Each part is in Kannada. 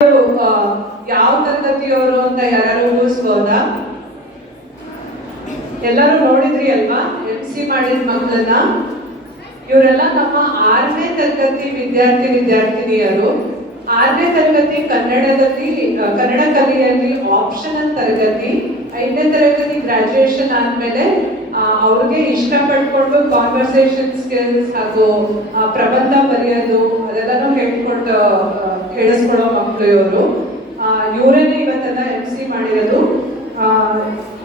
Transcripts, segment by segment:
ಯಾವ ತರಗತಿಯವರು ಅಂತ ಯಾರು ಊಹಿಸ್ಬೋದಾ? ಎಲ್ಲರೂ ನೋಡಿದ್ರಿ ಅಲ್ವಾ MC ಮಾಡಿದ ಮಕ್ಕಳನ್ನ? ಇವರೆಲ್ಲ ನಮ್ಮ 6ನೇ ತರಗತಿ ವಿದ್ಯಾರ್ಥಿನಿಯರು. 6ನೇ ತರಗತಿ ಕನ್ನಡ ಕಲಿಯಲ್ಲಿ ಆಪ್ಷನಲ್ ತರಗತಿ. 5ನೇ ತರಗತಿ ಗ್ರಾಜುಯೇಷನ್ ಆದ್ಮೇಲೆ ಅವ್ರಿಗೆ ಇಷ್ಟಪಟ್ಕೊಂಡು ಕಾನ್ವರ್ಸೇಷನ್ ಸ್ಕಿಲ್ಸ್ ಹಾಗೂ ಪ್ರಬಂಧ ಬರೆಯೋದು ಅದೆಲ್ಲನೂ ಹೇಳಿಸ್ಕೊಡೋ ಮಕ್ಕಳು ಇವರು. ಇವರನ್ನೇ ಇವತ್ತೆಲ್ಲ MC ಮಾಡಿರೋದು.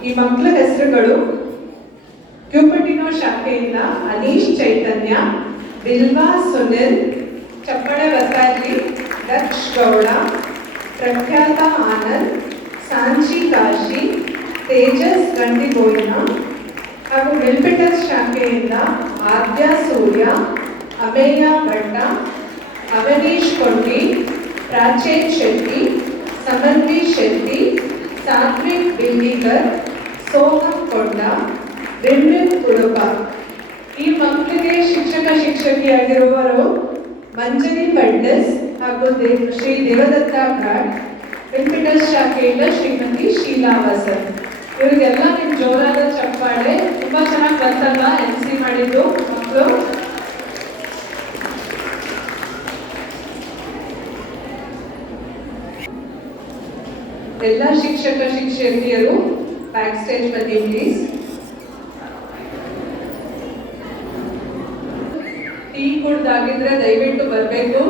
ಈ ಮಕ್ಕಳ ಹೆಸರುಗಳು: ಕ್ಯೂಪಟಿನೋ ಶಾಖೆಯಿಂದ ಅನೀಶ್ ಚೈತನ್ಯ, ಬಿಲ್ವಾ ಸುನಿಲ್, ಚಪ್ಪಳೆ ವಸಾಲಿ, ದಕ್ಷ ಗೌಡ, ಪ್ರಖ್ಯಾತ ಆನಂದ್, ಸಾಂಚಿ ಕಾಶಿ, ತೇಜಸ್ ಗಂಡಿಬೋಯಿನ, ಹಾಗೂ ಮಿಲ್ಪಿಟಸ್ ಶಾಖೆಯಿಂದ ಆದ್ಯ ಸೂರ್ಯ, ಅಮೇಯ ಭಟ್ಟ, ಅವನೀಶ್ ಕೊಂಡಿ, ಪ್ರಾಚೇನ್ ಶೆಟ್ಟಿ, ಸಮನ್ವಿ ಶೆಟ್ಟಿ, ಸಾತ್ವಿಕ್ ಬಿಂಡಿಗರ್, ಸೋಹಮ್ ಕೊಂಡ, ಬಿಂಬಿನ್ ಉಡುಪ. ಈ ಮಕ್ಕಳಿಗೆ ಶಿಕ್ಷಕಿಯಾಗಿರುವರು ಮಂಜರಿ ಪಂಡಿಸ್ ಹಾಗೂ ಶ್ರೀ ದೇವದತ್ತ ಘಾಟ್. ಮಿಲ್ಪಿಟಸ್ ಶಾಖೆಯಿಂದ ಶ್ರೀಮತಿ ಶೀಲಾ ವಸಂತ್. ಇವರಿಗೆಲ್ಲ ನಿಮ್ ಜೋರಾದ ಚಪ್ಪಾಳೆ. ತುಂಬಾ ಚೆನ್ನಾಗಿ ಬಂತಲ್ಲ MC ಮಾಡಿದ್ದು ಮಕ್ಕಳು? ಎಲ್ಲ ಶಿಕ್ಷಕಿಯರು ಬ್ಯಾಕ್ ಸ್ಟೇಜ್ ಬನ್ನಿ ಪ್ಲೀಸ್. ಟೀ ಕುಡ್ದಾಗಿದ್ರೆ ದಯವಿಟ್ಟು ಬರಬೇಕು.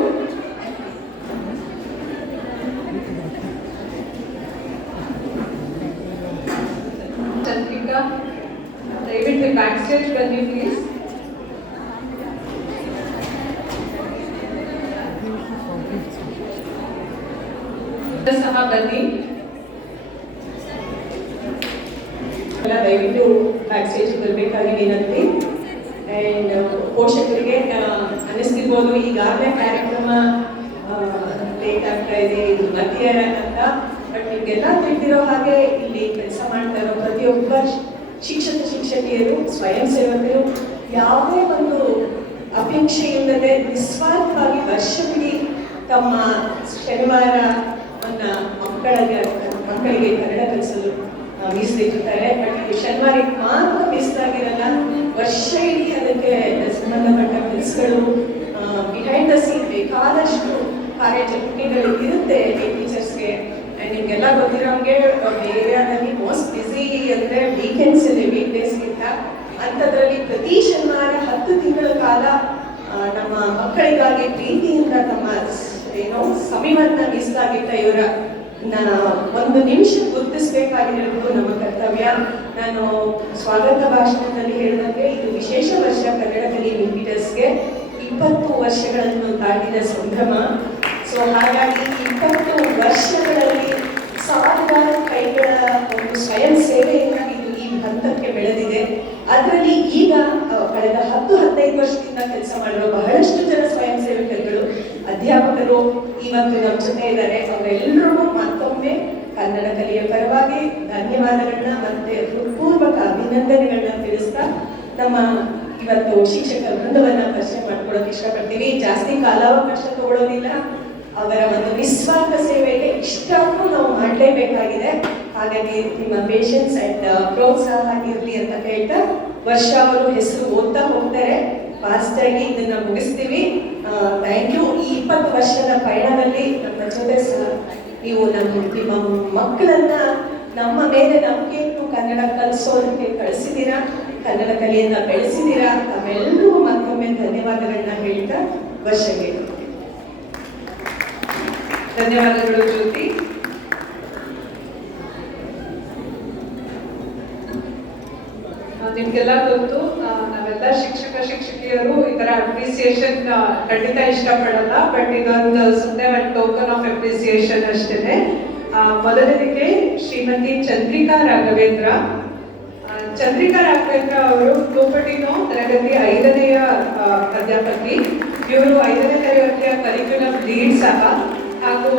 ಚಂದ್ರಿಕಾ, ದಯವಿಟ್ಟು ಬ್ಯಾಕ್ ಸ್ಟೇಜ್ ಬನ್ನಿ ಪ್ಲೀಸ್. ಸಹ ಬನ್ನಿ. ದಯವಿಟ್ಟು ಬ್ಯಾಕ್ ಸ್ಟೇಜ್ ಬರಬೇಕಾಗಿ ವಿನಂತಿ. ಆ್ಯಂಡ್ ಪೋಷಕರಿಗೆ ಅನ್ನಿಸ್ತಿರ್ಬೋದು ಈಗಾಗಲೇ ಕಾರ್ಯಕ್ರಮ ಲೇಟ್ ಆಗ್ತಾ ಇದೆ, ಇದು ಮಧ್ಯ ಅಂತ. ಬಟ್ ನಿಮಗೆಲ್ಲ ತಿಳಿದಿರೋ ಹಾಗೆ ಇಲ್ಲಿ ಕೆಲಸ ಮಾಡ್ತಾ ಇರೋ ಪ್ರತಿಯೊಬ್ಬ ಶಿಕ್ಷಕಿಯರು, ಸ್ವಯಂ ಸೇವಕರು ಯಾವುದೇ ಒಂದು ಅಪೇಕ್ಷೆ ಇಲ್ಲದೆ ನಿಸ್ವಾರ್ಥವಾಗಿ ವರ್ಷವಿಡೀ ತಮ್ಮ ಶನಿವಾರವನ್ನು ಮಕ್ಕಳಿಗೆ ಕನ್ನಡ ಕಲಿಸಲು ಮೀಸಲಿಟ್ಟಿರ್ತಾರೆ. ಬಟ್ ಇದು ಶನಿವಾರಕ್ಕೆ ಮಾತ್ರ ಮೀಸಲಾಗಿರಲ್ಲ, ವರ್ಷ ಇಡೀ ಅದಕ್ಕೆ ಸಂಬಂಧಪಟ್ಟ ಕೆಲಸಗಳು ಬಿಹೈಂಡ್ ದ ಸೀನ್ ಬೇಕಾದಷ್ಟು ಕಾರ್ಯಚಟುವಟಿಕೆಗಳು ಇರುತ್ತೆ ಟೀಚರ್ಸ್ಗೆ. ಆ್ಯಂಡ್ ನಿಮಗೆಲ್ಲ ಗೊತ್ತಿರೋಂಗೆ ಏರಿಯಾದಲ್ಲಿ ಮೋಸ್ಟ್ ಬ್ಯುಸಿ ಅಂದರೆ ವೀಕೆಂಡ್ಸ್ ಇದೆ, ವೀಕ್ ಡೇಸ್ಗಿಂತ. ಅಂಥದ್ರಲ್ಲಿ ಪ್ರತಿ ಶನಿವಾರ 10 ತಿಂಗಳ ಕಾಲ ನಮ್ಮ ಮಕ್ಕಳಿಗಾಗಿ ಪ್ರೀತಿಯಿಂದ ತಮ್ಮ ಸಮಯವನ್ನು ಮೀಸಲಾಗಿಟ್ಟ ಇವರ ಒಂದು ನಿಮಿಷ ಗುರುತಿಸಬೇಕಾಗಿರೋದು ನಮ್ಮ ಕರ್ತವ್ಯ. ನಾನು ಸ್ವಾಗತ ಭಾಷಣದಲ್ಲಿ ಹೇಳಿದಂಗೆ ಇದು ವಿಶೇಷ ವರ್ಷ ಕನ್ನಡ ಕಲಿ ಮಿಲ್ಪಿಟಸ್ಗೆ 20 ವರ್ಷಗಳನ್ನು ದಾಟಿದ ಸಂಭ್ರಮ. ಸೊ ಹಾಗಾಗಿ 20 ವರ್ಷಗಳಲ್ಲಿ ಸಾವಿರಾರು ಕೈಗಳ ಒಂದು ಸ್ವಯಂ ಸೇವೆಯಿಂದ ಇದು ಈ ಹಂತಕ್ಕೆ ಬೆಳೆದಿದೆ. ಅದರಲ್ಲಿ ಈಗ ಕಳೆದ 10-15 ವರ್ಷದಿಂದ ಕೆಲಸ ಮಾಡಿರೋ ಬಹಳಷ್ಟು ಜನ ಸ್ವಯಂ ಸೇವಕರುಗಳು, ಅಧ್ಯಾಪಕರು ಇವತ್ತು ನಮ್ಮ ಜೊತೆ ಇದ್ದಾರೆ. ಅವರೆಲ್ಲರಿಗೂ ಮತ್ತೊಮ್ಮೆ ಕನ್ನಡ ಕಲಿಯ ಪರವಾಗಿ ಧನ್ಯವಾದಗಳನ್ನ ಮತ್ತೆ ಹೃತ್ಪೂರ್ವಕ ಅಭಿನಂದನೆಗಳನ್ನ ತಿಳಿಸ್ತಾ ನಮ್ಮ ಇವತ್ತು ಶಿಕ್ಷಕ ವೃಂದವನ್ನ ಪರಿಚಯ ಮಾಡ್ಕೊಳ್ಳೋಕೆ ಇಷ್ಟಪಡ್ತೀವಿ. ಜಾಸ್ತಿ ಕಾಲಾವಕಾಶ ತಗೊಳ್ಳೋದಿಲ್ಲ. ಅವರ ಒಂದು ನಿಸ್ವಾರ್ಥ ಸೇವೆಗೆ ಇಷ್ಟಕ್ಕೂ ನಾವು ಮಾಡಲೇಬೇಕಾಗಿದೆ. ಹಾಗಾಗಿ ನಿಮ್ಮ ಪೇಷನ್ಸ್ ಅಂಡ್ ಪ್ರೋತ್ಸಾಹ ಇರಲಿ ಅಂತ ಹೇಳ್ತಾ, ವರ್ಷ ಅವರು ಹೆಸರು ಓದ್ತಾ ಹೋಗ್ತಾರೆ. ಫಾಸ್ಟಾಗಿ ಇದನ್ನ ಮುಗಿಸ್ತೀವಿ. Thank you. ಈ 20 ವರ್ಷದ ಪಯಣದಲ್ಲಿ ನಮ್ಮ ಜೊತೆ ಸಹ ನೀವು ನಿಮ್ಮ ಮಕ್ಕಳನ್ನ ನಮ್ಮ ಮೇಲೆ ನಂಬಿಕೆಯನ್ನು ಕನ್ನಡ ಕಲಿಸೋದಕ್ಕೆ ಕಳಿಸಿದ್ದೀರಾ, ಕನ್ನಡ ಕಲಿಯನ್ನ ಬೆಳೆಸಿದ್ದೀರಾ. ತಾವೆಲ್ಲರಿಗೂ ಮತ್ತೊಮ್ಮೆ ಧನ್ಯವಾದಗಳನ್ನ ಹೇಳ್ತಾ ವರ್ಷಕ್ಕೆ ಧನ್ಯವಾದಗಳು ಜ್ಯೋತಿ. ನಿಮ್ಗೆಲ್ಲ ಗೊತ್ತು, ನಾವೆಲ್ಲ ಶಿಕ್ಷಕಿಯರು ಈ ತರ ಅಪ್ರಿಸಿಯೇಷನ್ ಖಂಡಿತ ಇಷ್ಟಪಡಲ್ಲ. ಬಟ್ ಇದೊಂದು ಸುಮ್ಮನೆ ಒಂದು ಟೋಕನ್ ಆಫ್ ಅಪ್ರಿಸಿಯೇಷನ್ ಅಷ್ಟೇನೆ. ಮೊದಲನೇಗೆ ಶ್ರೀಮತಿ ಚಂದ್ರಿಕಾ ರಾಘವೇಂದ್ರ. ಅವರು ಕ್ಯೂಪಟಿನೋ ತರಗತಿ 5ನೆಯ ಅಧ್ಯಾಪಕಿ. ಇವರು 5ನೇ ತರಗತಿಯ ಕರಿಕ್ಯುಲಮ್ ಲೀಡ್ ಸಹ. ಹಾಗೂ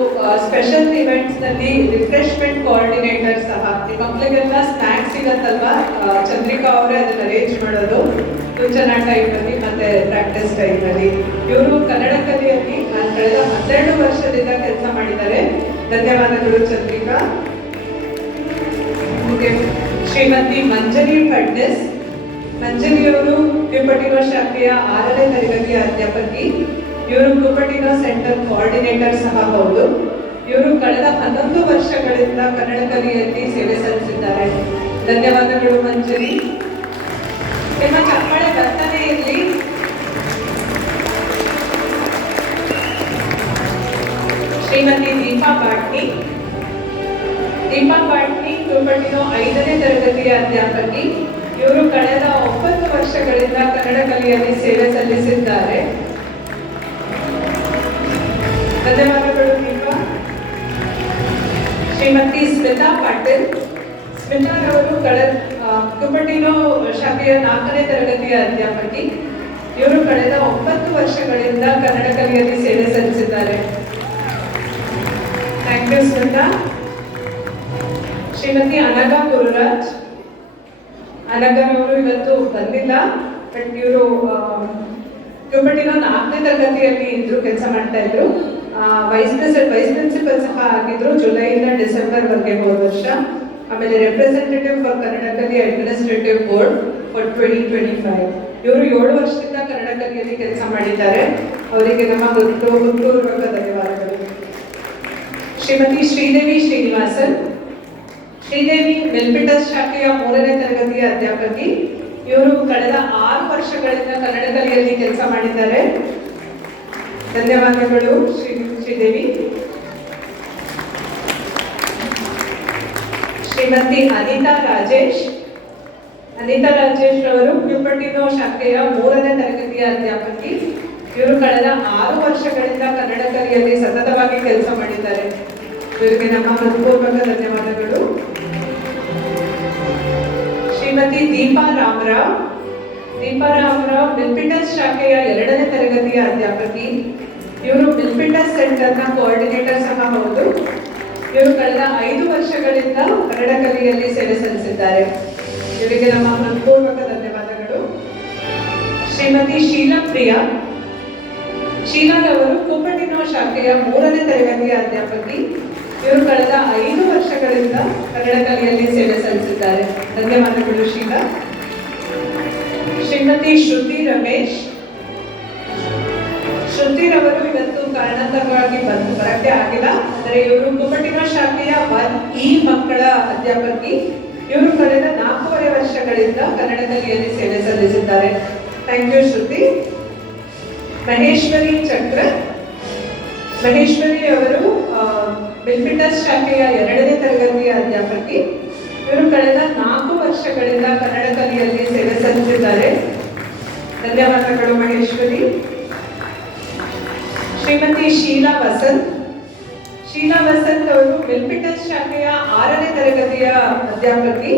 ಸ್ಪೆಷಲ್ ಇವೆಂಟ್ಸ್ ನಲ್ಲಿ ರಿಫ್ರೆಶ್ಮೆಂಟ್ ಕೋಆರ್ಡಿನೇಟರ್ ಸಹ. ನಿಮ್ಮ ಮಕ್ಕಳಿಗೆಲ್ಲ ಸ್ನ್ಯಾಕ್ಸ್ ಸಿಗತ್ತಲ್ವಾ, ಚಂದ್ರಿಕಾ ಅವರೇ ಅದನ್ನ ಅರೇಂಜ್ ಮಾಡೋದು ಸೂಚನಾ ಟೈಮಲ್ಲಿ ಮತ್ತೆ ಪ್ರಾಕ್ಟೀಸ್ ಟೈಮಲ್ಲಿ. ಇವರು ಕನ್ನಡ ಕಲಿಯಲ್ಲಿ ಕಳೆದ 12 ವರ್ಷದಿಂದ ಕೆಲಸ ಮಾಡಿದ್ದಾರೆ. ಧನ್ಯವಾದಗಳು ಚಂದ್ರಿಕಾ. ಶ್ರೀಮತಿ ಮಂಜರಿ ಫಡ್ನೆಸ್. ಮಂಜರಿಯವರು ಕ್ಯೂಪಟಿನೋ ಶಾಖೆಯ 6ನೇ ತರಗತಿಯ ಅಧ್ಯಾಪಕಿ. ಇವರು ಕ್ಯೂಪಟಿನೋ ಸೆಂಟರ್ ಕೋಆರ್ಡಿನೇಟರ್ ಸಹ ಹೌದು. ಇವರು ಕಳೆದ 11 ವರ್ಷಗಳಿಂದ ಕನ್ನಡ ಕಲಿಯಲ್ಲಿ ಸೇವೆ ಸಲ್ಲಿಸಿದ್ದಾರೆ. ಧನ್ಯವಾದಗಳು ಮಂಜರಿ. ನಿಮ್ಮ ಚಪ್ಪಾಳೆ ಬರ್ತಾನೆ ಇರಲಿ. ಶ್ರೀಮತಿ ದೀಪಾ ಪಾಟ್ನಿ. ದೀಪಾ ಪಾಟ್ನಿ ಕ್ಯೂಪಟಿನೋ 5ನೇ ತರಗತಿಯ ಅಧ್ಯಾಪಕಿ. ಇವರು ಕಳೆದ 9 ವರ್ಷಗಳಿಂದ ಕನ್ನಡ ಕಲಿಯಲ್ಲಿ ಸೇವೆ ಸಲ್ಲಿಸಿದ್ದಾರೆ. ಧನ್ಯವಾದಗಳು ದೀಪಾ. ಶ್ರೀಮತಿ ಸ್ಮಿತಾ ಪಾಟೀಲ್. ಸ್ಮಿತಾರವರು ಕ್ಯೂಪಟಿನೋ ಶಾಖೆಯ 4ನೇ ತರಗತಿಯ ಅಧ್ಯಾಪಕಿ. ಇವರು ಕಳೆದ 9 ವರ್ಷಗಳಿಂದ ಕನ್ನಡ ಕಲಿಯಲ್ಲಿ ಸೇವೆ ಸಲ್ಲಿಸಿದ್ದಾರೆ. Thank you Smita. ಶ್ರೀಮತಿ ಅನಘಾ ಗುರುರಾಜ್. ಅನಘರವರು ಇವತ್ತು ಬಂದಿಲ್ಲ, ಬಟ್ ಇವರು ಕ್ಯೂಪಟಿನೋ 4ನೇ ತರಗತಿಯಲ್ಲಿ ಇದ್ರು, ಕೆಲಸ ಮಾಡ್ತಾ ಇದ್ರು. ವೈಸ್ ಪ್ರಿನ್ಸಿಪಲ್ ಸಹ ಆಗಿದ್ರು ಜುಲೈಯಿಂದ ಡಿಸೆಂಬರ್ ವರೆಗೆ ಹೋದ ವರ್ಷ. ಆಮೇಲೆ ರೆಪ್ರೆಸೆಂಟೇಟಿವ್ ಫಾರ್ ಕನ್ನಡ ಕಲಿ ಅಡ್ಮಿನಿಸ್ಟ್ರೇಟಿವ್ ಬೋರ್ಡ್ ಫಾರ್ 2025. ಇವರು 7 ವರ್ಷದಿಂದ ಕನ್ನಡ ಕಲಿಯಲ್ಲಿ ಕೆಲಸ ಮಾಡಿದ್ದಾರೆ. ಅವರಿಗೆ ನಮ್ಮ ಹೃತ್ಪೂರ್ವಕ ಧನ್ಯವಾದಗಳು. ಶ್ರೀಮತಿ ಶ್ರೀದೇವಿ ಶ್ರೀನಿವಾಸನ್. ಶ್ರೀದೇವಿ ಮೆಲ್ಪಿಟಸ್ ಶಾಖೆಯ 3ನೇ ತರಗತಿಯ ಅಧ್ಯಾಪಕಿ. ಇವರು ಕಳೆದ 6 ವರ್ಷಗಳಿಂದ ಕನ್ನಡ ಕಲಿಯಲ್ಲಿ ಕೆಲಸ ಮಾಡಿದ್ದಾರೆ. ಧನ್ಯವಾದಗಳು ಶ್ರೀದೇವಿ. ಶ್ರೀಮತಿ ಅನಿತಾ ರಾಜೇಶ್. ಅನಿತಾ ರಾಜೇಶ್ ಅವರು ಕ್ಯೂಪಟಿನೋ ಶಾಖೆಯ 3ನೇ ತರಗತಿಯ ಅಧ್ಯಾಪಕಿ. ಇವರು ಕಳೆದ 6 ವರ್ಷಗಳಿಂದ ಕನ್ನಡ ಕಲಿಯಲ್ಲಿ ಸತತವಾಗಿ ಕೆಲಸ ಮಾಡಿದ್ದಾರೆ. ಇವರಿಗೆ ನಮ್ಮ ಹೃತ್ಪೂರ್ವಕ ಧನ್ಯವಾದಗಳು. ಶ್ರೀಮತಿ ದೀಪಾ ರಾಮರಾವ್. ದೀಪಾ ರಾಮರಾವ್ ಮಿಲ್ಪಿಟಸ್ ಶಾಖೆಯ 2ನೇ ತರಗತಿಯ ಅಧ್ಯಾಪಕಿ. ಇವರು ಮಿಲ್ಪಿಟಸ್ ಸೆಂಟರ್ನ ಕೋಆರ್ಡಿನೇಟರ್ ಸಹ ಹೌದು. ಇವರು ಕಳೆದ 5 ವರ್ಷಗಳಿಂದ ಕನ್ನಡ ಕಲಿಯಲ್ಲಿ ಸೇವೆ ಸಲ್ಲಿಸಿದ್ದಾರೆ. ಇವರಿಗೆ ನಮ್ಮ ಹೃತ್ಪೂರ್ವಕ ಧನ್ಯವಾದಗಳು. ಶ್ರೀಮತಿ ಶೀಲಾ ಪ್ರಿಯಾ. ಶೀಲಾರವರು ಕ್ಯೂಪಟಿನೋ ಶಾಖೆಯ 3ನೇ ತರಗತಿಯ ಅಧ್ಯಾಪಕಿ. ಇವರು ಕಳೆದ 5 ವರ್ಷಗಳಿಂದ ಕನ್ನಡ ಕಲಿಯಲ್ಲಿ ಸೇವೆ ಸಲ್ಲಿಸಿದ್ದಾರೆ. ಧನ್ಯವಾದಗಳು ಶೀಲಾ. ಶ್ರೀಮತಿ ಶ್ರುತಿ ರಮೇಶ್. ಶ್ರುತಿರವರು ಇವತ್ತು ಕಾರಣಾಂತರವಾಗಿ ಬರಕ್ಕೆ ಆಗಿಲ್ಲ, ಆದರೆ ಇವರು ಕ್ಯೂಪಟಿನೋ ಶಾಖೆಯ 1E ಮಕ್ಕಳ ಅಧ್ಯಾಪಕಿ. ಇವರು ಕಳೆದ 4.5 ವರ್ಷಗಳಿಂದ ಕನ್ನಡ ಕಲಿಯಲ್ಲಿ ಸೇವೆ ಸಲ್ಲಿಸಿದ್ದಾರೆ. ಥ್ಯಾಂಕ್ ಯು ಶ್ರುತಿ. ಮಹೇಶ್ವರಿ ಚಕ್ರ. ಮಹೇಶ್ವರಿ ಅವರು ಮಿಲ್ಪಿಟಸ್ ಶಾಖೆಯ 2ನೇ ತರಗತಿಯ ಅಧ್ಯಾಪಕಿ. ಇವರು ಕಳೆದ 4 ವರ್ಷಗಳಿಂದ ಕನ್ನಡ ಕಲಿಯಲ್ಲಿ ಸೇವೆ ಸಲ್ಲಿಸಿದ್ದಾರೆ. ಧನ್ಯವಾದಗಳು ಮಹೇಶ್ವರಿ. ಶ್ರೀಮತಿ ಶೀಲಾ ವಸಂತ್. ಶೀಲಾ ವಸಂತ್ ಅವರು ಮಿಲ್ಪಿಟಸ್ ಶಾಖೆಯ 6ನೇ ತರಗತಿಯ ಅಧ್ಯಾಪಕಿ.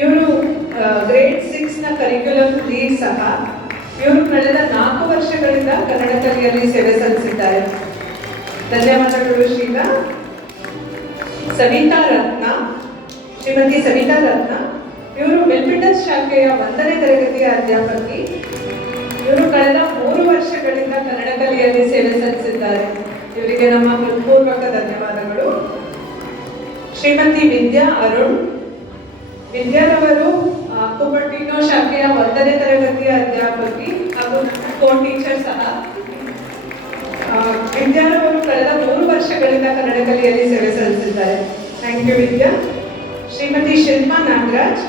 ಇವರು ಗ್ರೇಡ್ 6ನ ಕರಿಕ್ಯುಲಮ್ ಲೀಡ್ ಸಹ. ಇವರು ಕಳೆದ 4 ವರ್ಷಗಳಿಂದ ಕನ್ನಡ ಕಲಿಯಲ್ಲಿ ಸೇವೆ ಸಲ್ಲಿಸಿದ್ದಾರೆ. ಧನ್ಯವಾದಗಳು ಶೀಲಾ. ಸವಿತಾ ರತ್ನ. ಶ್ರೀಮತಿ ಸವಿತಾ ರತ್ನ. ಇವರು ಮಿಲ್ಪಿಟಸ್ ಶಾಖೆಯ 1ನೇ ತರಗತಿಯ ಅಧ್ಯಾಪಕಿ. ಇವರು ಕಳೆದ 3 ವರ್ಷಗಳಿಂದ ಕನ್ನಡ ಕಲಿಯಲ್ಲಿ ಸೇವೆ ಸಲ್ಲಿಸಿದ್ದಾರೆ. ಇವರಿಗೆ ನಮ್ಮ ಹೃತ್ಪೂರ್ವಕ ಧನ್ಯವಾದಗಳು. ಶ್ರೀಮತಿ ವಿದ್ಯಾ ಅರುಣ್. ವಿದ್ಯಾರವರು ಕ್ಯೂಪಟಿನೋ ಶಾಖೆಯ 1ನೇ ತರಗತಿಯ ಅಧ್ಯಾಪಕಿ ಹಾಗೂ ಕೋ ಟೀಚರ್ ಸಹ. ವಿದ್ಯಾರವರು ಕಳೆದ 3 ವರ್ಷಗಳಿಂದ ಕನ್ನಡ ಕಲಿಯಲ್ಲಿ ಸೇವೆ ಸಲ್ಲಿಸಿದ್ದಾರೆ. ಥ್ಯಾಂಕ್ ಯು ವಿದ್ಯಾ. ಶ್ರೀಮತಿ ಶಿಲ್ಪಾ ನಾಗರಾಜ್.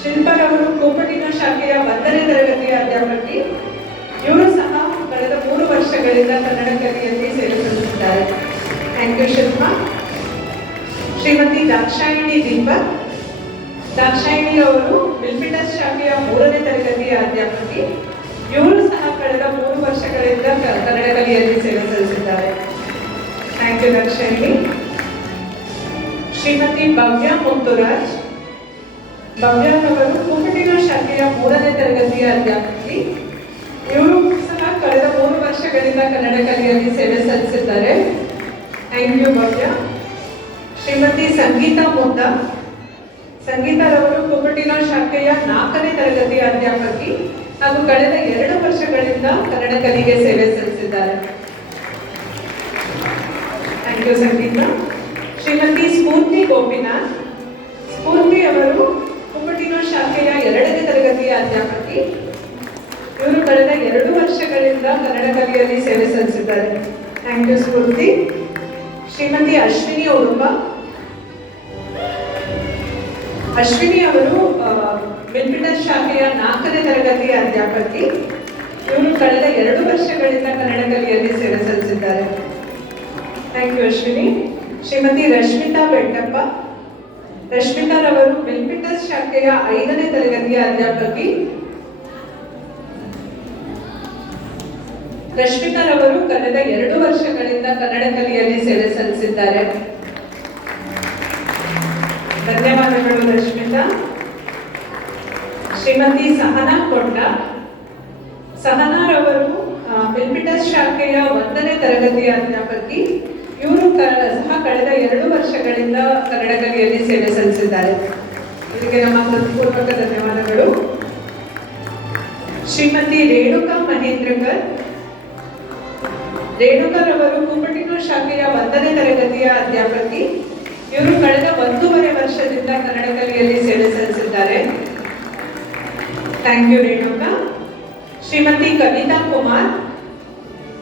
ಶಿಲ್ಪಾರವರು ಕ್ಯೂಪಟಿನೋ ಶಾಖೆಯ 1ನೇ ತರಗತಿಯ ಅಧ್ಯಾಪಕಿ. ಇವರು ಸಹ ಕಳೆದ 3 ವರ್ಷಗಳಿಂದ ಕನ್ನಡ ಕಲಿಯಲ್ಲಿ ಸೇವೆ ಸಲ್ಲಿಸಿದ್ದಾರೆ. Thank you Shilpa. ಶ್ರೀಮತಿ ದಾಕ್ಷಾಯಿಣಿ ದೀಪಕ್. ದಾಕ್ಷಾಯಿಣಿ ಅವರು ಮಿಲ್ಪಿಟಸ್ ಶಾಖೆಯ 3ನೇ ತರಗತಿಯ ಅಧ್ಯಾಪಕಿ. ಇವರು ಸಹ ಕಳೆದ 3 ವರ್ಷಗಳಿಂದ ಕನ್ನಡ ಕಲಿಯಲ್ಲಿ ಸೇವೆ ಸಲ್ಲಿಸಿದ್ದಾರೆ. Thank you Dakshayini. ಶ್ರೀಮತಿ ಭವ್ಯ ಮುತ್ತುರಾಜ್. ಭವ್ಯರವರು ಕ್ಯೂಪಟಿನೋ ಶಾಖೆಯ 3ನೇ ತರಗತಿಯ ಅಧ್ಯಾಪಕಿ. ಇವರು ಸಹ ಕಳೆದ 3 ವರ್ಷಗಳಿಂದ ಕನ್ನಡ ಕಲಿಯಲ್ಲಿ ಸೇವೆ ಸಲ್ಲಿಸಿದ್ದಾರೆ. Thank you Bhavya. ಶ್ರೀಮತಿ ಸಂಗೀತಾ ಮುದ್ದ. ಸಂಗೀತಾರವರು ಕುಪ್ಪಟಿನೂರು ಶಾಖೆಯ 4ನೇ ತರಗತಿಯ ಅಧ್ಯಾಪಕಿ ಹಾಗೂ ಕಳೆದ 2 ವರ್ಷಗಳಿಂದ ಕನ್ನಡ ಕಲಿಗೆ ಸೇವೆ ಸಲ್ಲಿಸಿದ್ದಾರೆ. Thank you Sangeetha. ಶ್ರೀಮತಿ ಸ್ಫೂರ್ತಿ ಗೋಪಿನಾಥ್. ಸ್ಫೂರ್ತಿ ಅವರು ಕುಪ್ಪಟಿನೂರು ಶಾಖೆಯ 2ನೇ ತರಗತಿಯ ಅಧ್ಯಾಪಕಿ. ಇವರು ಕಳೆದ 2 ವರ್ಷಗಳಿಂದ ಕನ್ನಡ ಕಲಿಯಲ್ಲಿ ಸೇವೆ ಸಲ್ಲಿಸಿದ್ದಾರೆ. ಥ್ಯಾಂಕ್ ಯು ಸ್ಫೂರ್ತಿ. ಶ್ರೀಮತಿ ಅಶ್ವಿನಿ ಉಡುಪ. ಅಶ್ವಿನಿ ಅವರು ಮಿಲ್ಪಿಟಸ್ ಶಾಖೆಯ 4ನೇ ತರಗತಿಯ ಅಧ್ಯಾಪಕಿ. ಇವರು ಕಳೆದ 2 ವರ್ಷಗಳಿಂದ ಕನ್ನಡ ಕಲಿಯಲ್ಲಿ ಸೇವೆ ಸಲ್ಲಿಸಿದ್ದಾರೆ. Thank you Ashwini. ಶ್ರೀಮತಿ ರಶ್ಮಿತಾ ಬೆಟ್ಟಪ್ಪ. ರಶ್ಮಿತಾರವರು ಮಿಲ್ಪಿಟಸ್ ಶಾಖೆಯ 5ನೇ ತರಗತಿಯ ಅಧ್ಯಾಪಕಿ. ರಶ್ಮಿತಾರವರು ಕಳೆದ 2 ವರ್ಷಗಳಿಂದ ಕನ್ನಡ ಕಲಿಯಲ್ಲಿ ಸೇವೆ ಸಲ್ಲಿಸಿದ್ದಾರೆ. ಧನ್ಯವಾದಗಳು ರಶ್ಮಿತಾ. ಶ್ರೀಮತಿ ಸಹನಾ ಕೊಂಡ. ಸಹನಾರವರು ಮಿಲ್ಪಿಟಸ್ ಶಾಖೆಯ 1ನೇ ತರಗತಿಯ ಅಧ್ಯಾಪಕಿ. ಇವರು ಸಹ ಕಳೆದ 2 ವರ್ಷಗಳಿಂದ ಕನ್ನಡ ಕಲಿಯಲ್ಲಿ ಸೇವೆ ಸಲ್ಲಿಸಿದ್ದಾರೆ. ಇವರಿಗೆ ನಮ್ಮ ಹೃತ್ಪೂರ್ವಕ ಧನ್ಯವಾದಗಳು. ಶ್ರೀಮತಿ ರೇಣುಕಾ ಮಹೇಂದ್ರಕರ್. ರೇಣುಕರವರು ಕುಪ್ಪಟಿನೂರು ಶಾಖೆಯ 1ನೇ ತರಗತಿಯ ಅಧ್ಯಾಪಕಿ. ಇವರು ಕಳೆದ 1.5 ವರ್ಷದಿಂದ ಕನ್ನಡ ಕಲಿಯಲ್ಲಿ ಸೇವೆ ಸಲ್ಲಿಸಿದ್ದಾರೆ. Thank you Renuka. ಶ್ರೀಮತಿ ಕವಿತಾ ಕುಮಾರ್.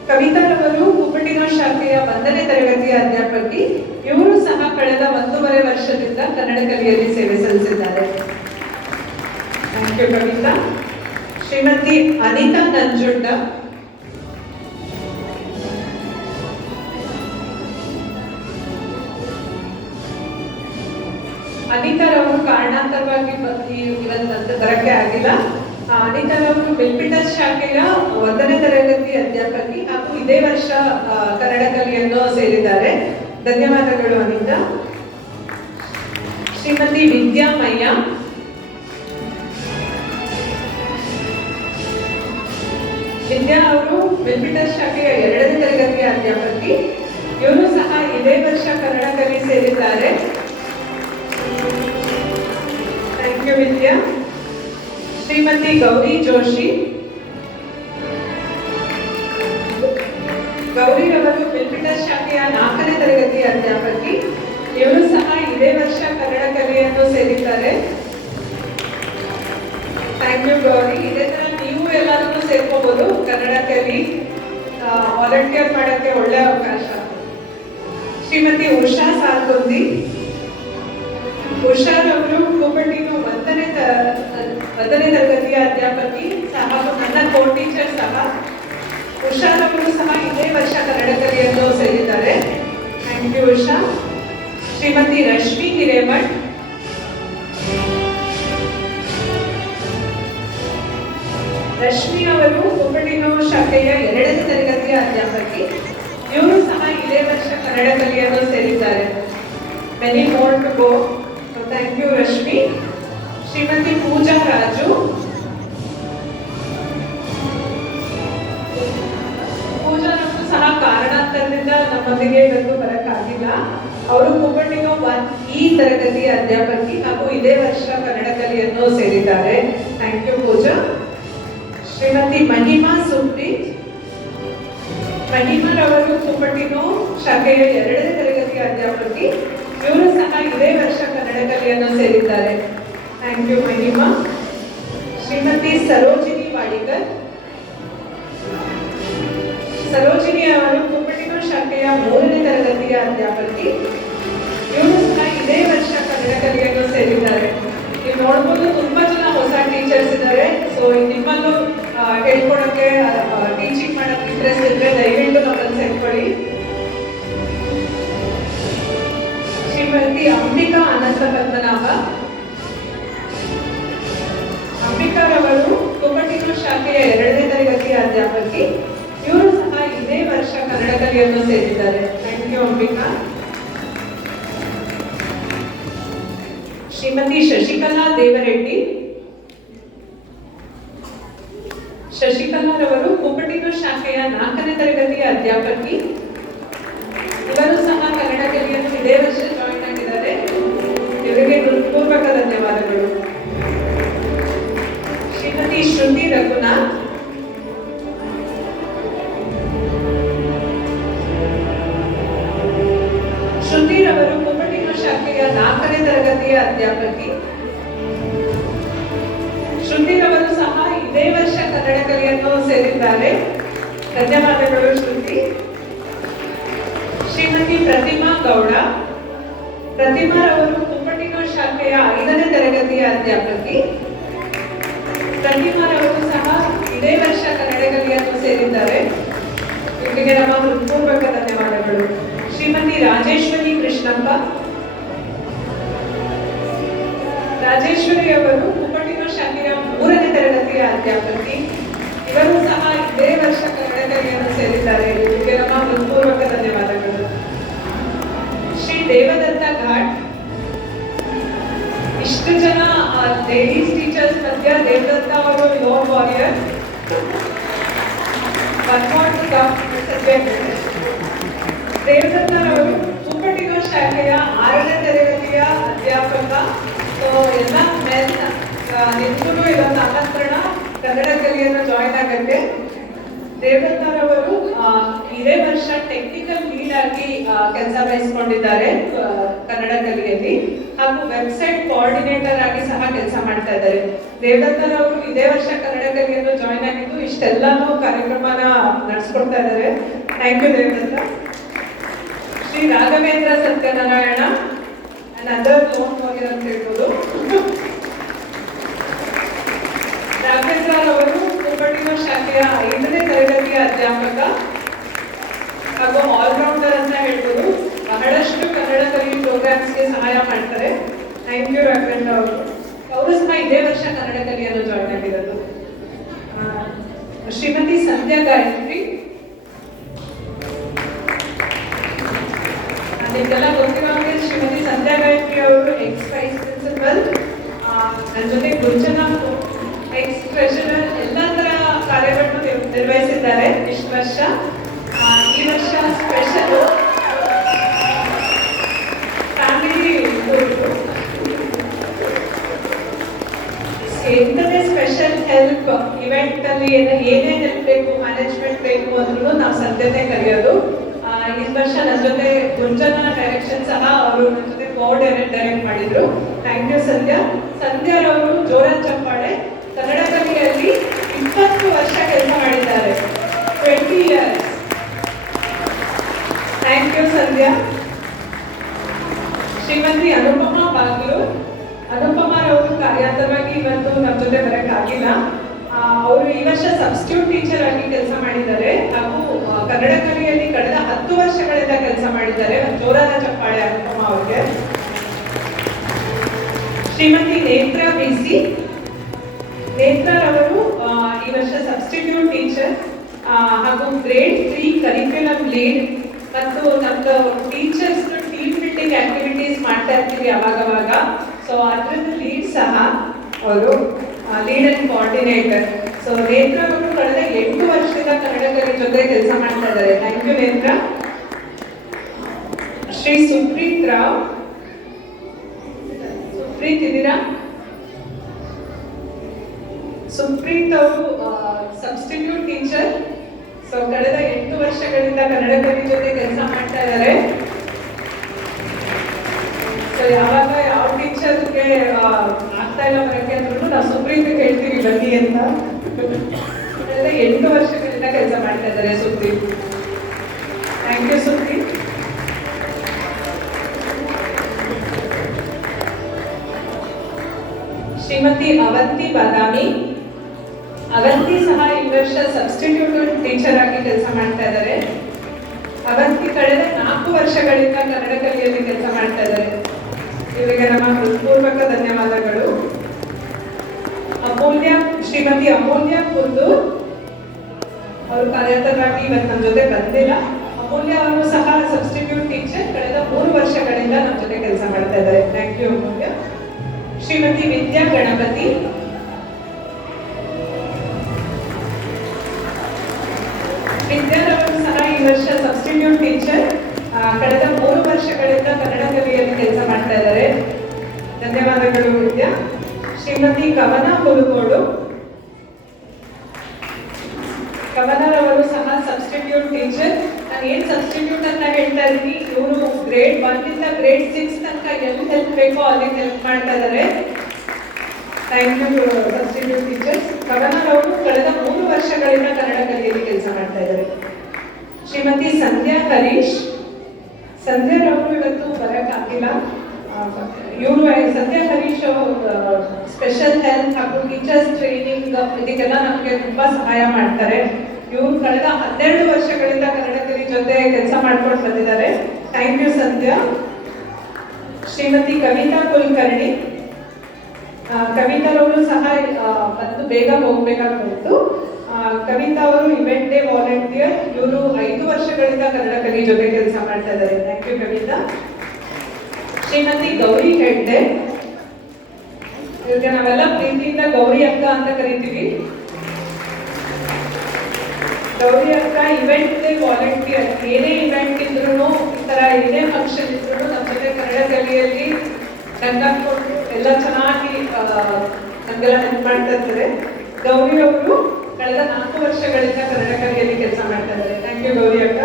ಕವಿತಾರವರು ಕುಪ್ಪಟಿನೂರು ಶಾಖೆಯ 1ನೇ ತರಗತಿಯ ಅಧ್ಯಾಪಕಿ. ಇವರು ಸಹ ಕಳೆದ 1.5 ವರ್ಷದಿಂದ ಕನ್ನಡ ಕಲಿಯಲ್ಲಿ ಸೇವೆ ಸಲ್ಲಿಸಿದ್ದಾರೆ. Thank you Kavitha. ಶ್ರೀಮತಿ ಅನಿತಾ ನಂಜುಂಡ. ಅನಿತಾರವರು ಕಾರಣಾಂತರವಾಗಿ ಇವತ್ತು ಬರಕ್ಕೆ ಆಗಿಲ್ಲ. ಅನಿತಾರವರು ಮಿಲ್ಪಿಟಸ್ ಶಾಖೆಯ 1ನೇ ತರಗತಿ ಅಧ್ಯಾಪಕಿ ಹಾಗೂ ಇದೇ ವರ್ಷ ಕನ್ನಡ ಕಲಿಯನ್ನು ಸೇರಿದ್ದಾರೆ. ಧನ್ಯವಾದಗಳು ಅನಿತಾ. ಶ್ರೀಮತಿ ವಿದ್ಯಾಮಯ್ಯ. ವಿದ್ಯಾ ಅವರು ಮಿಲ್ಪಿಟಸ್ ಶಾಖೆಯ 2ನೇ ತರಗತಿಯ ಅಧ್ಯಾಪಕಿ. ಇವರು ಸಹ ಇದೇ ವರ್ಷ ಕನ್ನಡ ಕಲಿ ಸೇರಿದ್ದಾರೆ. ಥ್ಯಾಂಕ್ ಯು ವಿದ್ಯಾ. ಶ್ರೀಮತಿ ಗೌರಿ ಜೋಶಿ. ಗೌರಿ ಅವರು ಮಿಲ್ಪಿಟಸ್ ಶಾಖೆಯ 4ನೇ ತರಗತಿಯ ಅಧ್ಯಾಪಕಿ. ಇವರು ಸಹ ಇದೇ ವರ್ಷ ಕನ್ನಡ ಕಲಿಯನ್ನು ಸೇರಿದ್ದಾರೆ. Thank you Gauri. ಇದೇ ತರ ನೀವು ಎಲ್ಲರೂ ಸೇರ್ಕೋಬಹುದು. ಕನ್ನಡ ಕಲಿ ವಾಲಂಟಿಯರ್ ಮಾಡಕ್ಕೆ ಒಳ್ಳೆ ಅವಕಾಶ. ಶ್ರೀಮತಿ ಉಷಾ ಸಾಲ್ಗುಂದಿ. ಉಷಾರವರು ಕುಪ್ಪಟಿನೂರು 1ನೇ ತರಗತಿಯ ಅಧ್ಯಾಪಕಿ ಹಾಗೂ ನನ್ನ ಕೋ ಟೀಚರ್ ಸಹ. ಉಷಾರವರು ಸಹ ಇದೇ ವರ್ಷ ಕನ್ನಡ ಕಲಿಯನ್ನು ಸೇರಿದ್ದಾರೆ. Thank you Usha. ಶ್ರೀಮತಿ ರಶ್ಮಿ ಹಿರೇಮಠ್. ರಶ್ಮಿ ಅವರು ಕುಪ್ಪಟಿನೂರು ಶಾಖೆಯ 2ನೇ ತರಗತಿಯ ಅಧ್ಯಾಪಕಿ. ಇವರು ಸಹ ಇದೇ ವರ್ಷ ಕನ್ನಡ ಕಲಿಯನ್ನು ಸೇರಿದ್ದಾರೆ. Many more to go. Thank you Rashmi. Shrimati Pooja Raju. Pooja ಅವರು ಸಹ ಕಾರಣಾಂತರದಿಂದ ನಮ್ಮೊಂದಿಗೆ ಇವತ್ತು ಬರಕ್ಕಾಗಿಲ್ಲ. ಅವರು ಕುಪ್ಪಟಿನೂರು 1E ತರಗತಿಯ ಅಧ್ಯಾಪಕಿ ಹಾಗೂ ಇದೇ ವರ್ಷ ಕನ್ನಡ ಕಲಿಯನ್ನು ಸೇರಿದ್ದಾರೆ. ಥ್ಯಾಂಕ್ ಯು ಪೂಜಾ. ಶ್ರೀಮತಿ ಮಹಿಮಾ ಸುಪ್ರೀತ್. ಮಹಿಮಾರವರು ಕುಪ್ಪಟಿನೂರು ಶಾಖೆಯ 2ನೇ ತರಗತಿಯ ಅಧ್ಯಾಪಕಿ. ಇವರು ಸಹ ಇದೇ ವರ್ಷ ಕನ್ನಡ ಕಲಿಯನ್ನು ಸೇರಿದ್ದಾರೆ. Thank you Mahima. ಶ್ರೀಮತಿ ಸರೋಜಿನಿ ವಾಡಿಕರ್. ಸರೋಜಿನಿ ಅವರು ಕುಪ್ಪಟಿನೂರು ಶಾಖೆಯ 3ನೇ ತರಗತಿಯ ಅಧ್ಯಾಪಕಿ. ಇವರು ಸಹ ಇದೇ ವರ್ಷ ಕನ್ನಡ ಕಲಿಯನ್ನು ಸೇರಿದ್ದಾರೆ. ನೀವು ನೋಡ್ಬೋದು ತುಂಬಾ ಜನ ಹೊಸ ಟೀಚರ್ಸ್ ಇದ್ದಾರೆ. ಸೊ ನಿಮ್ಮಲ್ಲೂ ಹೇಳ್ಕೊಡಕ್ಕೆ ಟೀಚಿಂಗ್ ಮಾಡಕ್ಕೆ ಇಂಟ್ರೆಸ್ಟ್ ಇದ್ರೆ ದಯವಿಟ್ಟು ನಮ್ಮನ್ನು ಸೇರ್ಕೊಳ್ಳಿ. ಶ್ರೀಮತಿ ಅಂಬಿಕಾ ಅನಂತ ಪದ್ಮನಾಭ. ಅಂಬಿಕಾರವರು ಕುಪ್ಪಟಿನೂರು ಶಾಖೆಯ 2ನೇ ತರಗತಿಯ ಅಧ್ಯಾಪಕಿ. ಇವರು ಸಹ ಇದೇ ವರ್ಷ ಕನ್ನಡ ಕಲಿಯನ್ನು ಸೇರಿದ್ದಾರೆ. Thank you Ambika. ಶ್ರೀಮತಿ ಶಶಿಕಲಾ ದೇವರೆಡ್ಡಿ. ಶಶಿಕಲಾರವರು ಕುಪ್ಪಟಿನೂರು ಶಾಖೆಯ 4ನೇ ತರಗತಿಯ ಅಧ್ಯಾಪಕಿ. ಇವರು ಸಹ ಕನ್ನಡ ಕಲಿಯನ್ನು ಇದೇ ವರ್ಷ ಜಾಯಿನ್ ಆಗಿದ್ದಾರೆ. ಇವರಿಗೆ ಹೃತ್ಪೂರ್ವಕ ಧನ್ಯವಾದಗಳು. ಶ್ರೀಮತಿ ಶ್ರುತಿ ರಘುನಾಥ್, ಶ್ರುತಿರವರು ಕುಪ್ಪಟಿನ ಶಾಖೆಯ 4ನೇ ತರಗತಿಯ ಅಧ್ಯಾಪಕಿ. ಶ್ರುತಿರವರು ಸಹ ಇದೇ ವರ್ಷ ಕನ್ನಡ ಕಲಿಯನ್ನು ಸೇರಿದ್ದಾರೆ. ಧನ್ಯವಾದಗಳು ಶ್ರುತಿ. ಶ್ರೀಮತಿ ಪ್ರತಿಮಾ ಗೌಡ, ಪ್ರತಿಮಾರವರು ಕುಪ್ಪಟಿನ ಶಾಖೆಯ 5ನೇ ತರಗತಿಯ ಅಧ್ಯಾಪಕಿ. ಪ್ರತಿಮಾರವರು ಸಹ ಇದೇ ವರ್ಷ ಕನ್ನಡ ಕಲಿಯನ್ನು ಸೇರಿದ್ದಾರೆ. ಇವರಿಗೆ ನಮ್ಮ ಹೃತ್ಪೂರ್ವಕ ಧನ್ಯವಾದಗಳು. ಶ್ರೀಮತಿ ರಾಜೇಶ್ವರಿ ಕೃಷ್ಣಪ್ಪ, ರಾಜೇಶ್ವರಿ ಅವರು ಕುಪ್ಪಟಿನ ಶಾಖೆಯ 3ನೇ ತರಗತಿಯ ಅಧ್ಯಾಪಕಿ. ಇವರು ಸಹ ಇದೇ ವರ್ಷ ಕನ್ನಡ ಕಲಿಯನ್ನು ಸೇರಿದ್ದಾರೆ. ಇವರಿಗೆ ನಮ್ಮ ಹೃತ್ಪೂರ್ವಕ ಧನ್ಯವಾದಗಳು. ಶ್ರೀ ದೇವದತ್ತ ಘಾಟ್, ಇಷ್ಟು ಜನ ಲೇಡೀಸ್ ಟೀಚರ್ಸ್ ಮಧ್ಯ ದೇವದತ್ತ ಅವರು ಲೋನ್ ವಾರಿಯರ್. ದೇವದತ್ತರವರು ಕುಪ್ಪಟಿನ ಶಾಖೆಯ 6ನೇ ತರಗತಿಯ ಅಧ್ಯಾಪಕ. ಸೊ ಎಲ್ಲ ಮೆನ್, ನಿಮಗೂ ಇವತ್ತು ಆಮಂತ್ರಣ ಕನ್ನಡ ಕಲಿಯನ್ನು ಜಾಯಿನ್ ಆಗಕ್ಕೆ. ದೇವದತ್ತರವರು ಇದೇ ವರ್ಷ ಟೆಕ್ನಿಕಲ್ ಲೀಡ್ ಆಗಿ ಕೆಲಸ ವಹಿಸಿಕೊಂಡಿದ್ದಾರೆ ಕನ್ನಡ ಕಲಿಯಲ್ಲಿ, ಹಾಗೂ ವೆಬ್ಸೈಟ್ ಕೋಆರ್ಡಿನೇಟರ್ ಆಗಿ ಸಹ ಕೆಲಸ ಮಾಡ್ತಾ ಇದ್ದಾರೆ. ದೇವದತ್ತರವರು ಇದೇ ವರ್ಷ ಕನ್ನಡ ಕಲಿಯನ್ನು ಜಾಯಿನ್ ಆಗಿದ್ದು ಇಷ್ಟೆಲ್ಲಾನು ಕಾರ್ಯಕ್ರಮನ ನಡೆಸ್ಕೊಡ್ತಾ ಇದ್ದಾರೆ. Thank you Devadatta. Shri Raghavendra Satyanarayana, other lone warrior ಅಂತ ಹೇಳ್ಬೋದು. ರಾಘವೇಂದ್ರ ಅವರು ಕುಪ್ಪಟಿನ ಶಾಖೆಯ 5ನೇ ತರಗತಿಯ ಅಧ್ಯಾಪಕ ಹಾಗೂ ಆಲ್ರೌಂಡರ್ ಅಂತ ಹೇಳ್ಬೋದು. ಬಹಳಷ್ಟು ಕನ್ನಡ ಕಲಿ ಪ್ರೋಗ್ರಾಮ್ಸ್ಗೆ ಸಹಾಯ ಮಾಡ್ತಾರೆ. ಥ್ಯಾಂಕ್ ಯು ರಾಘವೇಂದ್ರ ಅವರು. ಅವರು ಸಹ ಇದೇ ವರ್ಷ ಕನ್ನಡ ಕಲಿಯನ್ನು ಜಾಯಿನ್ ಆಗಿರೋದು. ಶ್ರೀಮತಿ ಸಂಧ್ಯಾ ಗಾಯತ್ರಿ, ನಿಮಗೆಲ್ಲ ಗೊತ್ತಿರೋ ಹಾಗೆ ಶ್ರೀಮತಿ ಸಂಧ್ಯಾ ಗಾಯತ್ರಿ ಅವರು ಎಕ್ಸ್ ವೈಸ್ ಪ್ರಿನ್ಸಿಪಲ್, ನನ್ನ ಜೊತೆ ಗುರುಜನ ಎಕ್ಸ್ ಟ್ರೆಷರರ್, ಎಲ್ಲ ತರ ಕಾರ್ಯಗಳನ್ನು ನಿರ್ವಹಿಸಿದ್ದಾರೆ ಇಷ್ಟು ವರ್ಷ. ಈ ವರ್ಷ ಸ್ಪೆಷಲ್ ಫ್ಯಾಮಿಲಿ ಎಂಥದೇ ಸ್ಪೆಷಲ್ ಹೆಲ್ಪ್ ಇವೆಂಟ್ ಅಲ್ಲಿ ಏನೇ ಹೆಲ್ಪ್ ಬೇಕು, ಮ್ಯಾನೇಜ್ಮೆಂಟ್ ಬೇಕು ಅಂದ್ರೂ ನಾವು ಸಂಧ್ಯತೆ ಕರೆಯೋದು. ಈ ವರ್ಷ ನನ್ನ ಜೊತೆ ಗುಂಜನ ಡೈರೆಕ್ಷನ್ ಸಹ ಅವರು ನನ್ನ ಜೊತೆ ಡೈರೆಕ್ಟ್ ಮಾಡಿದ್ರು. ಥ್ಯಾಂಕ್ ಯು ಸಂಧ್ಯಾ. ಸಂಧ್ಯಾರವರು ಜೋರಾದ ಚಪ್ಪಾಳೆ. ಕನ್ನಡ ಕಲಿಯಲ್ಲಿ 20 ವರ್ಷ ಕೆಲಸ ಮಾಡಿದ್ದಾರೆ, 20 years. ಥ್ಯಾಂಕ್ ಯು ಸಂಧ್ಯಾ. ಶ್ರೀಮತಿ ಅನುಪಮಾ ಬಾಗ್ಲು, ಅನುಪಮಾರವರು ಕಾರ್ಯಾಂತರವಾಗಿ ಇವತ್ತು ನಮ್ಮ ಜೊತೆ ಬರೋಕ್ಕಾಗಿಲ್ಲ. ಅವರು ಈ ವರ್ಷ ಸಬ್ಸ್ಟಿಟ್ಯೂಟ್ ಟೀಚರ್ ಆಗಿ ಕೆಲಸ ಮಾಡಿದ್ದಾರೆ ಹಾಗೂ ಕನ್ನಡ ಕಲಿಯಲ್ಲಿ ಕಳೆದ 10 ವರ್ಷಗಳಿಂದ ಕೆಲಸ ಮಾಡಿದ್ದಾರೆ. ಜೋರಾದ ಚಪ್ಪಾಳೆ ಅನುಪಮಾ ಅವರಿಗೆ. ಶ್ರೀಮತಿ ನೇತ್ರ ಬಿಸಿ, ನೇತ್ರರವರು ಈ ವರ್ಷ ಸಬ್ಸ್ಟಿಟ್ಯೂಟ್ ಟೀಚರ್ ಹಾಗೂ ಗ್ರೇಡ್ 3 ಕರಿಕ್ಯುಲಮ್ ಲೀಡ್ ಮತ್ತು ನಮ್ದು ಟೀಚರ್ಸ್ ಟೀಮ್ ಬಿಲ್ಡಿಂಗ್ ಆಕ್ಟಿವಿಟೀಸ್ ಮಾಡ್ತಾ ಇರ್ತೀವಿ ಅವಾಗವಾಗ. ಸೊ ಅದ್ರದ್ದು ಲೀಡ್ ಸಹ ಅವರು ಲೀಡ್ ಅಂಡ್ ಕೋಆರ್ಡಿನೇಟರ್. ಸೊ ನೇತ್ರ ಅವರು ಕಳೆದ 8 ವರ್ಷದಿಂದ ಕನ್ನಡ ಕಲಿ ಜೊತೆ ಕೆಲಸ ಮಾಡ್ತಾ ಇದ್ದಾರೆ. ಥ್ಯಾಂಕ್ ಯು ನೇತ್ರ. ಶ್ರೀ ಸುಪ್ರೀತ್ ರಾವ್, ಸುಪ್ರೀತ್ ಇದ್ದೀರಾ? ಸುಪ್ರೀತ್ ಅವರು ಸಬ್ಸ್ಟಿಟ್ಯೂಟ್ ಟೀಚರ್. ಸೊ ಕಳೆದ 8 ವರ್ಷಗಳಿಂದ ಕನ್ನಡ ಕಲಿ ಜೊತೆ ಕೆಲಸ ಮಾಡ್ತಾ ಇದ್ದಾರೆ. ಸೊ ಯಾವಾಗ ಯಾವ ಟೀಚರ್ಗೆ ಆಗ್ತಾ ಇಲ್ಲ ಬರೋಕ್ಕೆ ಅಂದ್ರೂ ನಾವು ಸುಪ್ರೀತ್ ಹೇಳ್ತೀವಿ ಬನ್ನಿ ಅಂತ. ಕಳೆದ 8 ವರ್ಷಗಳಿಂದ ಕೆಲಸ ಮಾಡ್ತಾ ಇದ್ದಾರೆ ಸುಪ್ರೀತ್. Thank you Supreeth. ಶ್ರೀಮತಿ ಅವಂತಿ ಬಾದಾಮಿ, ಅವಂತಿ ಸಹ ಈ ವರ್ಷ ಸಬ್ಸ್ಟಿಟ್ಯೂಟ್ ಟೀಚರ್ ಆಗಿ ಕೆಲಸ ಮಾಡ್ತಾ ಇದ್ದಾರೆ. ಅವಂತಿ ಕಳೆದ 4 ವರ್ಷಗಳಿಂದ ಕನ್ನಡ ಕಲಿಯಲ್ಲಿ ಕೆಲಸ ಮಾಡ್ತಾ ಇದ್ದಾರೆ. ಇವರಿಗೆ ನಮ್ಮ ಹೃತ್ಪೂರ್ವಕ ಧನ್ಯವಾದಗಳು. ಅಮೂಲ್ಯ, ಶ್ರೀಮತಿ ಅಮೂಲ್ಯ ಕುಂದು, ಅವರು ಕಾರ್ಯತರವಾಗಿ ಇವತ್ತು ನಮ್ಮ ಜೊತೆ ಬಂದಿಲ್ಲ. ಅಮೂಲ್ಯ ಅವರು ಸಹ ಸಬ್ಸ್ಟಿಟ್ಯೂಟ್ ಟೀಚರ್, ಕಳೆದ 3 ವರ್ಷಗಳಿಂದ ನಮ್ಮ ಜೊತೆ ಕೆಲಸ ಮಾಡ್ತಾ ಇದ್ದಾರೆ. ಥ್ಯಾಂಕ್ ಯು ಅಮೂಲ್ಯ. ಶ್ರೀಮತಿ ವಿದ್ಯಾ ಗಣಪತಿ, ವಿದ್ಯಾರವರು ಸಹ ಈ ವರ್ಷ ಸಬ್ಸ್ಟಿಟ್ಯೂಟ್ ಟೀಚರ್ ಕಳೆದ 3 ವರ್ಷಗಳಿಂದ ಕನ್ನಡ ಕಲಿಯಲ್ಲಿ ಕೆಲಸ ಮಾಡ್ತಾ ಇದ್ದಾರೆ. ಧನ್ಯವಾದಗಳು ವಿದ್ಯಾ. ಶ್ರೀಮತಿ ಕವನ ಹುಲಗೋಡು. ಕವನರವರು ಸಹ ಸಬ್ಸ್ಟಿಟ್ಯೂಟ್ ಟೀಚರ್. ನಾನು ಏನ್ ಸಬ್ಸ್ಟಿಟ್ಯೂಟ್ ಅಂತ ಹೇಳ್ತಾ ಇದ್ದೀನಿ, ಇವರು ಗ್ರೇಡ್ 1 ಇಂದ ಗ್ರೇಡ್ 6 ತನಕ ಎಲ್ಲಿ ಹೆಲ್ಪ್ ಬೇಕೋ ಅಲ್ಲಿ ಹೆಲ್ಪ್ ಮಾಡ್ತಾ ಇದ್ದಾರೆ. Thank you substitute teachers. ಕವನರವರು ಕಳೆದ 3 ವರ್ಷಗಳಿಂದ ಕನ್ನಡ ಕಲಿಯಲ್ಲಿ ಕೆಲಸ ಮಾಡ್ತಾ ಇದ್ದಾರೆ. ಶ್ರೀಮತಿ ಸಂಧ್ಯಾ ಹರೀಶ್. ಸಂಧ್ಯಾರವರು ಇವತ್ತು ಬರೋಕ್ಕಾಗಿಲ್ಲ. ಇವರು ಸಂಧ್ಯಾ ಹರೀಶ್ ಸ್ಪೆಷಲ್ ಹೆಲ್ತ್ ಹಾಗೂ ಟೀಚರ್ಸ್ ಟ್ರೈನಿಂಗ್ ಇದಕ್ಕೆಲ್ಲ ನಮಗೆ ತುಂಬಾ ಸಹಾಯ ಮಾಡ್ತಾರೆ. ಇವರು ಕಳೆದ 12 ವರ್ಷಗಳಿಂದ ಕನ್ನಡ ಕಲಿ ಜೊತೆ ಕೆಲಸ ಮಾಡ್ಕೊಂಡು ಬಂದಿದ್ದಾರೆ. ಥ್ಯಾಂಕ್ ಯು ಸಂಧ್ಯಾ. ಶ್ರೀಮತಿ ಕವಿತಾ ಕುಲಕರ್ಣಿ. ಕವಿತಾರವರು ಸಹ ಬಂದು ಬೇಗ ಹೋಗ್ಬೇಕಾಗಿತ್ತು. ಕವಿತಾ ಅವರು ಇವೆಂಟ್ ಡೇ ವಾಲಂಟಿಯರ್. ಇವರು 5 ವರ್ಷಗಳಿಂದ ಕನ್ನಡ ಕಲಿ ಜೊತೆ ಕೆಲಸ ಮಾಡ್ತಾ ಇದ್ದಾರೆ. Thank you Kavitha. ಶ್ರೀಮತಿ ಗೌರಿ ಹೆಡ್ಡೆ. ಇವ್ರಿಗೆ ನಾವೆಲ್ಲ ಪ್ರೀತಿಯಿಂದ ಗೌರಿ ಅಕ್ಕ ಅಂತ ಕರಿತೀವಿ. ಗೌರಿ ಅಕ್ಕ ಇವೆಂಟ್ ಡೇ ವಾಲಂಟಿಯರ್. ಏನೇ ಇವೆಂಟ್ ಇದ್ರು, ಈ ತರ ಏನೇ ಫಂಕ್ಷನ್ ಇದ್ರು ನಮ್ಮ ಜೊತೆ ಕನ್ನಡ ಕಲಿಯಲ್ಲಿ ಕೊಟ್ಟು ಎಲ್ಲ ಚೆನ್ನಾಗಿ ನಮಗೆಲ್ಲ ಹೆಲ್ಪ್ ಮಾಡ್ತಾ ಇರ್ತಾರೆ. ಗೌರಿ ಅವರು ಕಳೆದ 4 ವರ್ಷಗಳಿಂದ ಕನ್ನಡ ಕಲಿಯಲ್ಲಿ ಕೆಲಸ ಮಾಡ್ತಾ ಇದ್ದಾರೆ. ಥ್ಯಾಂಕ್ ಯು ಗೌರಿ ಅಕ್ಕ.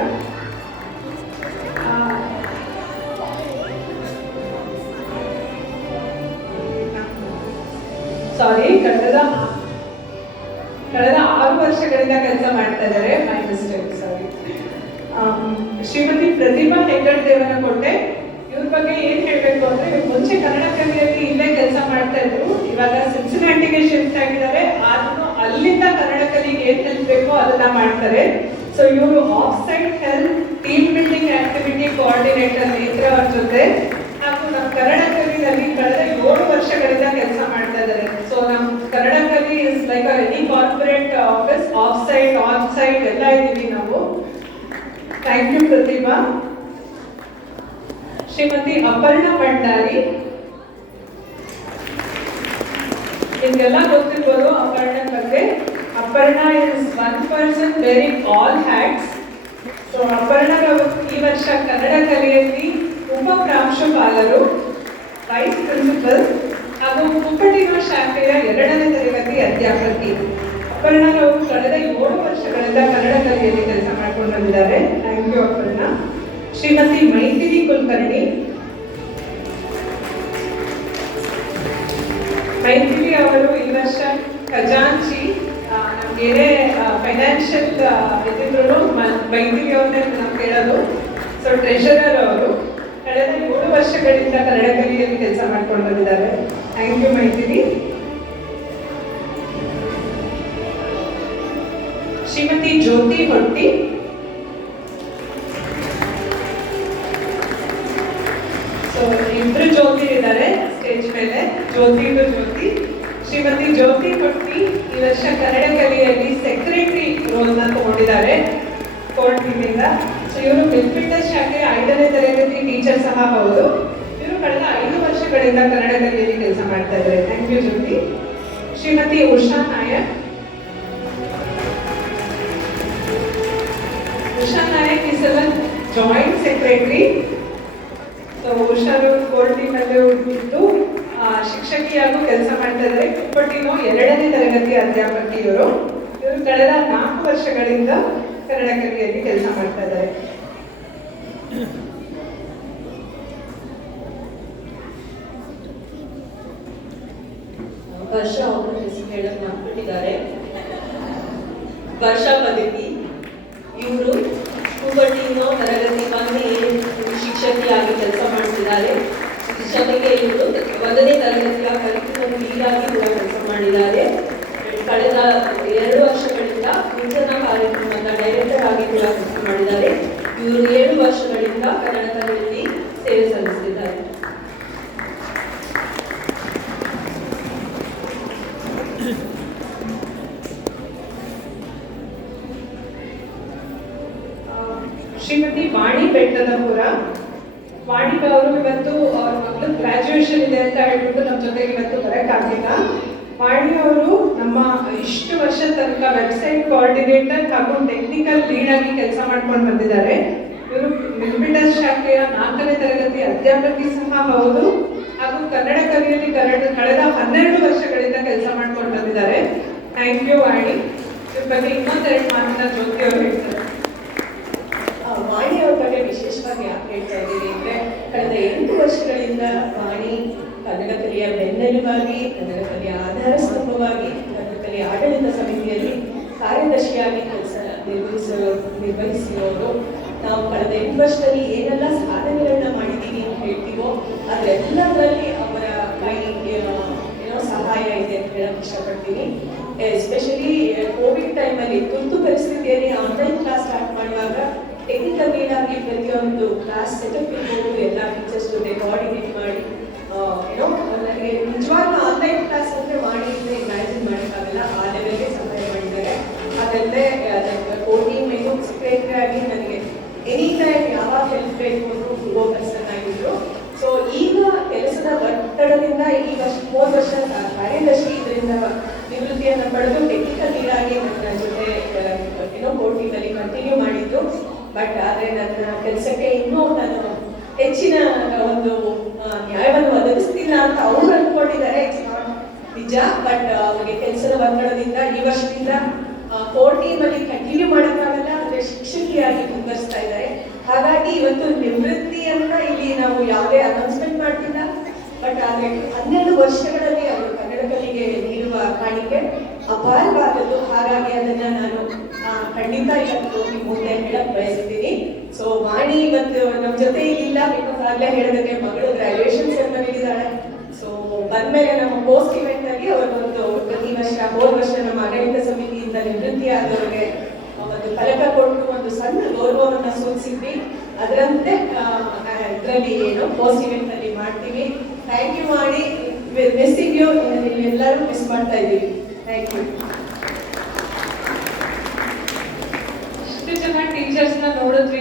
ಸಾರಿ, ಕಳೆದ 6 ವರ್ಷಗಳಿಂದ ಕೆಲಸ ಮಾಡ್ತಾ ಇದ್ದಾರೆ. ಮೈ ಮಿಸ್ಟೇಕ್, ಸಾರಿ. ಶ್ರೀಮತಿ ಪ್ರತಿಭಾ ಹೆಗ್ಗಡ್ ದೇವನಕೋಟೆ. ಇವ್ರ ಬಗ್ಗೆ ಏನ್ ಹೇಳ್ಬೇಕು ಅಂದ್ರೆ, ಇವ್ರು ಮುಂಚೆ ಕನ್ನಡ ಕಲಿಯಲ್ಲಿ ಇಲ್ಲೇ ಕೆಲಸ ಮಾಡ್ತಾ ಇದ್ರು. ಇವಾಗ ಸಿನ್ಸಿನಾಟಿಗೆ ಶಿಫ್ಟ್ ಆಗಿದ್ದಾರೆ. ಆದ್ರೂ ಅಲ್ಲಿಂದ ಕನ್ನಡ ಕಲಿಗೆ ಏನ್ ಹೆಲ್ಪ್ ಬೇಕೋ ಅದನ್ನ ಮಾಡ್ತಾರೆ. ಸೊ ಇವರು off site health team building activity coordinator ನೇತ್ರ ಅವ್ರ ಜೊತೆ ಹಾಗೂ ನಮ್ಮ ಕನ್ನಡ ಕಲಿಯಲ್ಲಿ ಕಳೆದ 7 ವರ್ಷಗಳಿಂದ ಕೆಲಸ ಮಾಡ್ತಾ ಇದ್ದಾರೆ. ಸೊ ನಮ್ಮ ಕನ್ನಡ ಕಲಿ is like any corporate office, off site on site ಎಲ್ಲ ಇದ್ದೀವಿ ನಾವು. ಥ್ಯಾಂಕ್ ಯು ಪ್ರತಿಭಾ. ಶ್ರೀಮತಿ ಅಪರ್ಣಾ ಭಂಡಾರಿ. ನಿಮ್ಗೆಲ್ಲ ಗೊತ್ತಿರ್ಬೋದು ಅಪರ್ಣಾ ಬಗ್ಗೆ. Aparna is one person varying all hats. So Aparna ಈ ವರ್ಷ ಕನ್ನಡ ಕಲಿಯಲ್ಲಿ ಉಪ ಪ್ರಾಂಶುಪಾಲರು, ವೈಸ್ ಪ್ರಿನ್ಸಿಪಲ್ ಹಾಗೂ ಕುಪ್ಪಟಿನ ಶಾಖೆಯ 2ನೇ ತರಗತಿ ಅಧ್ಯಾಪಕಿ. ಅಪರ್ಣಾರವರು ಕಳೆದ 7 ವರ್ಷಗಳಿಂದ ಕನ್ನಡ ಕಲಿಯಲ್ಲಿ ಕೆಲಸ ಮಾಡ್ಕೊಂಡು ಬಂದಿದ್ದಾರೆ. Thank you Aparna. ಶ್ರೀಮತಿ ಮೈಥಿಲಿ ಕುಲಕರ್ಣಿ. ಮೈಥಿಲಿ ಅವರು ಈ ವರ್ಷ ಖಜಾಂಚಿ, ನಮ್ಗೇನೇ ಫೈನಾನ್ಷಿಯಲ್ ಇದ್ದಿದ್ರು ಮೈಥಿಲಿ ಅವ್ರನ್ನೇ ನಾವು ಕೇಳೋದು. ಸೊ ಟ್ರೆಷರರ್ ಅವರು ಕಳೆದ 7 ವರ್ಷಗಳಿಂದ ಕನ್ನಡ ಕಲಿಯಲ್ಲಿ ಕೆಲಸ ಮಾಡ್ಕೊಂಡು ಬಂದಿದ್ದಾರೆ. Thank you Maithili. Shrimati Jyothi Hotti. So ಇಬ್ರು ಜ್ಯೋತಿ ಇದ್ದಾರೆ ಸ್ಟೇಜ್ ಮೇಲೆ. ಜ್ಯೋತಿ. ಶ್ರೀಮತಿ ಜ್ಯೋತಿ ಹೊಟ್ಟಿ ಈ ವರ್ಷ ಕನ್ನಡ ಕಲಿಯಲ್ಲಿ ಸೆಕ್ರೆಟರಿ ರೋಲ್ನ ತಗೊಂಡಿದ್ದಾರೆ ಕೋರ್ಟ್ ಟೀಮಿಂದ. ಸೊ ಇವರು ವೆಲ್ಫಿಟ್ನೆಸ್ ಶಾಖೆಯ 5ನೇ ತರಗತಿ ಟೀಚರ್ ಸಹ ಹೌದು. ಇವರು ಕಳೆದ 5 ವರ್ಷಗಳಿಂದ ಕನ್ನಡ ಕಲಿಯಲ್ಲಿ ಕೆಲಸ ಮಾಡ್ತಾ ಇದ್ದಾರೆ. Thank you Jyothi. Shrimati Usha Nayak. Usha Nayak is our joint secretary. So ಉಷಾರು ಕೋರ್ಟ್ ಟೀಮಲ್ಲಿ ಇದ್ದು ಶಿಕ್ಷಕಿಯಾಗೂ ಕೆಲಸ ಮಾಡ್ತಾ ಇದ್ದಾರೆ. ಕುಪ್ಪಟ್ಟಿನೋ 2ನೇ ತರಗತಿ ಅಧ್ಯಾಪಕಿ ಇವರು. ಕಳೆದ 4 ವರ್ಷಗಳಿಂದ ಕನ್ನಡ ಕಲಿಯಲ್ಲಿ ಕೆಲಸ ಮಾಡ್ತಾ ಇದ್ದಾರೆ. ವರ್ಷ ಅವರ ಹೆಸರು ಹೇಳಕ್ ಮಾಡ್ಬಿಟ್ಟಿದ್ದಾರೆ. ವರ್ಷ ಪದ್ಧತಿ. ಇವರು ಕುಪ್ಪಟ್ಟಿನೋ ತರಗತಿ 1 ಶಿಕ್ಷಕಿಯಾಗಿ ಕೆಲಸ ಮಾಡ್ತಿದ್ದಾರೆ. ಶಿಕ್ಷಕಿಗೆ ಇವರು 1ನೇ ತರಗತಿಯ ಕಲಿಕೆಯನ್ನು ಲೀಡಾಗಿ ಕೂಡ ಕೆಲಸ ಮಾಡಿದ್ದಾರೆ. ಕಳೆದ 2 ವರ್ಷಗಳಿಂದ ವಿಜ್ಞಾನ ಕಾರ್ಯಕ್ರಮದ ಡೈರೆಕ್ಟರ್ ಆಗಿ ಕೂಡ ಕೆಲಸ ಮಾಡಿದ್ದಾರೆ. ಇವರು 7 ವರ್ಷಗಳಿಂದ ಕನ್ನಡ ಕಲಿಯಲ್ಲಿ ಸೇವೆ ಸಲ್ಲಿಸಿದ್ದಾರೆ. ಶ್ರೀಮತಿ ವಾಣಿ ಬೆಟ್ಟದಪುರ. ವಾಣಿ ಅವರು ಇವತ್ತು ಅವ್ರ ಮಕ್ಕಳು ಗ್ರಾಜುಯೇಷನ್ ಇದೆ ಅಂತ ಹೇಳ್ಬಿಟ್ಟು ನಮ್ಮ ಜೊತೆಗೆ ಇವತ್ತು ಬರೋಕ್ಕಾಗಿಲ್ಲ. ವಾಣಿ ಅವರು ನಮ್ಮ ಇಷ್ಟು ವರ್ಷ ತನಕ ವೆಬ್ಸೈಟ್ ಕೋಆರ್ಡಿನೇಟರ್ ಹಾಗೂ ಟೆಕ್ನಿಕಲ್ ಲೀಡ್ ಆಗಿ ಕೆಲಸ ಮಾಡ್ಕೊಂಡು ಬಂದಿದ್ದಾರೆ. ಇವರು ಲಿಂಬಿಟಸ್ ಶಾಖೆಯ 4ನೇ ತರಗತಿ ಅಧ್ಯಾಪಕಿ ಸಹ ಹೌದು, ಹಾಗೂ ಕನ್ನಡ ಕಲಿಯಲ್ಲಿ ಕಳೆದ 12 ವರ್ಷಗಳಿಂದ ಕೆಲಸ ಮಾಡ್ಕೊಂಡು ಬಂದಿದ್ದಾರೆ. ಥ್ಯಾಂಕ್ ಯು ವಾಣಿ. ಇದ್ರ ಬಗ್ಗೆ ಇನ್ನೊಂದೆರಡು ಮಾತನ್ನ ಜ್ಯೋತಿ ಅವರು ಹೇಳ್ತಾರೆ. ವಾಣಿ ಅವ್ರ ಬಗ್ಗೆ ವಿಶೇಷವಾಗಿ ಯಾಕೆ ಹೇಳ್ತಾ ಇದ್ದೀವಿ ಅಂದ್ರೆ, ಕಳೆದ 8 ವರ್ಷಗಳಿಂದ ವಾಣಿ ಕನ್ನಡ ಕಲಿಯ ಬೆನ್ನೆಲುಬಾಗಿ, ಕನ್ನಡ ಕಲಿಯ ಆಧಾರ ಸ್ತಂಭವಾಗಿ, ಕನ್ನಡ ಕಲಿಯ ಆಡಳಿತ ಸಮಿತಿಯಲ್ಲಿ ಕಾರ್ಯದರ್ಶಿಯಾಗಿ ಕೆಲಸ ನಿರ್ವಹಿಸಿರೋರು. ನಾವು ಕಳೆದ 8 ವರ್ಷದಲ್ಲಿ ಏನೆಲ್ಲ ಸಾಧನೆಗಳನ್ನ ಮಾಡಿದ್ದೀವಿ ಅಂತ ಹೇಳ್ತೀವೋ ಅದೆಲ್ಲದರಲ್ಲಿ ಅವರ ಕೈ ಏನೋ ಸಹಾಯ ಇದೆ ಅಂತ ಹೇಳಕ್ ಇಷ್ಟಪಡ್ತೀನಿ. ಎಸ್ಪೆಷಲಿ ಕೋವಿಡ್ ಟೈಮಲ್ಲಿ, ತುರ್ತು ಪರಿಸ್ಥಿತಿಯಲ್ಲಿ ಆನ್ಲೈನ್ ಕ್ಲಾಸ್ ಸ್ಟಾರ್ಟ್ ಮಾಡುವಾಗ ಟೆಕ್ನಿಕಲ್ ಆಗಿ ಪ್ರತಿಯೊಂದು ಕ್ಲಾಸ್ ಸೆಟಪ್ ಇರ್ಬೋದು, ಎಲ್ಲ ಟೀಚರ್ಸ್ ಜೊತೆ ಕೋಆರ್ಡಿನೇಟ್ ಮಾಡಿ ಏನೋ ನನಗೆ ನಿಜವಾಗ್ಲೂ ಆನ್ಲೈನ್ ಕ್ಲಾಸ್ ಅಂದರೆ ಮಾಡಿ ಇಮ್ಯಾಜಿನ್ ಮಾಡೋಕ್ಕಾಗಲ್ಲ, ಆ ಲೆವೆಲ್ಗೆ ಸಹಾಯ ಮಾಡಿದ್ದಾರೆ. ಅದಲ್ಲದೆ ಕೋಟಿಂಗ್ ಮೇಗೂ ಸೆಕ್ರೆಟರಿ ಆಗಿ ನನಗೆ ಎನಿ ಟೈಮ್ ಯಾವಾಗ ಹೆಲ್ಪ್ ಬೇಕು ಅಂತ ಸಿಗೋ ಪರ್ಸನ್ ಆಗಿದ್ರು. ಸೊ ಈಗ ಕೆಲಸದ ಒತ್ತಡದಿಂದ ಈ ವರ್ಷ 3 ವರ್ಷ ಕಾರ್ಯದರ್ಶಿ ಇದರಿಂದ ನಿವೃತ್ತಿಯನ್ನು ಪಡೆದು ಟೆಕ್ನಿಕಲ್ ಲೀಡಾಗಿ ನನ್ನ ಜೊತೆ ಏನೋ ಕೋಟಿಂಗಲ್ಲಿ ಕಂಟಿನ್ಯೂ ಮಾಡಿದ್ದು. ಬಟ್ ಆದರೆ ನನ್ನ ಕೆಲಸಕ್ಕೆ ಇನ್ನೂ ನಾನು ಹೆಚ್ಚಿನ ಒಂದು ನ್ಯಾಯವನ್ನು ಒದಗಿಸ್ತಿಲ್ಲ ಅಂತ ಅವ್ರು ಅಂದ್ಕೊಂಡಿದ್ದಾರೆ. ಇಟ್ಸ್ ನಾಟ್ ನಿಜ. ಬಟ್ ಅವರಿಗೆ ಕೆಲಸದ ಒತ್ತಡದಿಂದ ಈ ವರ್ಷದಿಂದ ಕೋರ್ ಟೀಮಲ್ಲಿ ಕಂಟಿನ್ಯೂ ಮಾಡೋಕ್ಕಾಗಲ್ಲ, ಅಂದರೆ ಶಿಕ್ಷಕಿಯಾಗಿ ಮುಂದುವರಿಸ್ತಾ ಇದ್ದಾರೆ. ಹಾಗಾಗಿ ಇವತ್ತು ನಿವೃತ್ತಿ ಅಂತ ಇಲ್ಲಿ ನಾವು ಯಾವುದೇ ಅನೌನ್ಸ್ಮೆಂಟ್ ಮಾಡ್ತಿಲ್ಲ. ಬಟ್ ಆದರೆ 12 ವರ್ಷಗಳಲ್ಲಿ ಅವರು ಕನ್ನಡ ಕಲಿಗೆ ನೀಡುವ ಕಾಣಿಕೆ ಅಪಾರವಾದದ್ದು. ಹಾಗಾಗಿ ಅದನ್ನ ನಾನು ಖಂಡಿತ ಇವತ್ತು ಮುಂದೆ ಹೇಳಕ್ ಬಯಸ್ತೀನಿ. ಸೊ ವಾಣಿ ಇವತ್ತು ನಮ್ಮ ಜೊತೆ ಇಲ್ಲ, ಬಿಕಾಸ್ ಆಗಲೇ ಹೇಳಿದಂಗೆ ಮಗಳು ಗ್ರಾಜುಯೇಷನ್ ಸೆರೆಮನಿ ಇದ್ದಾಳೆ. ಸೊ ಬಂದ್ಮೇಲೆ ನಮ್ಮ ಪೋಸ್ಟ್ ಇವೆಂಟ್ ಆಗಿ ಅವರೊಂದು ಪ್ರತಿ ವರ್ಷ 4 ವರ್ಷ ನಮ್ಮ ಆಡಳಿತ ಸಮಿತಿಯಿಂದ ನಿವೃತ್ತಿ ಆದವರಿಗೆ ಒಂದು ಫಲಕ ಕೊಟ್ಟು ಒಂದು ಸಣ್ಣ ಗೌರವವನ್ನು ಸೂಚಿಸಿದ್ವಿ. ಅದರಂತೆ ಇದರಲ್ಲಿ ಏನು ಪೋಸ್ಟ್ ಇವೆಂಟ್ ಅಲ್ಲಿ ಮಾಡ್ತೀವಿ. Thank you Vani. Missing you. ಎಲ್ಲರೂ ಮಿಸ್ ಮಾಡ್ತಾ ಇದ್ದೀವಿ. Thank you. ಇಷ್ಟು ಜನ ಟೀಚರ್ಸ್ನ ನೋಡಿದ್ರಿ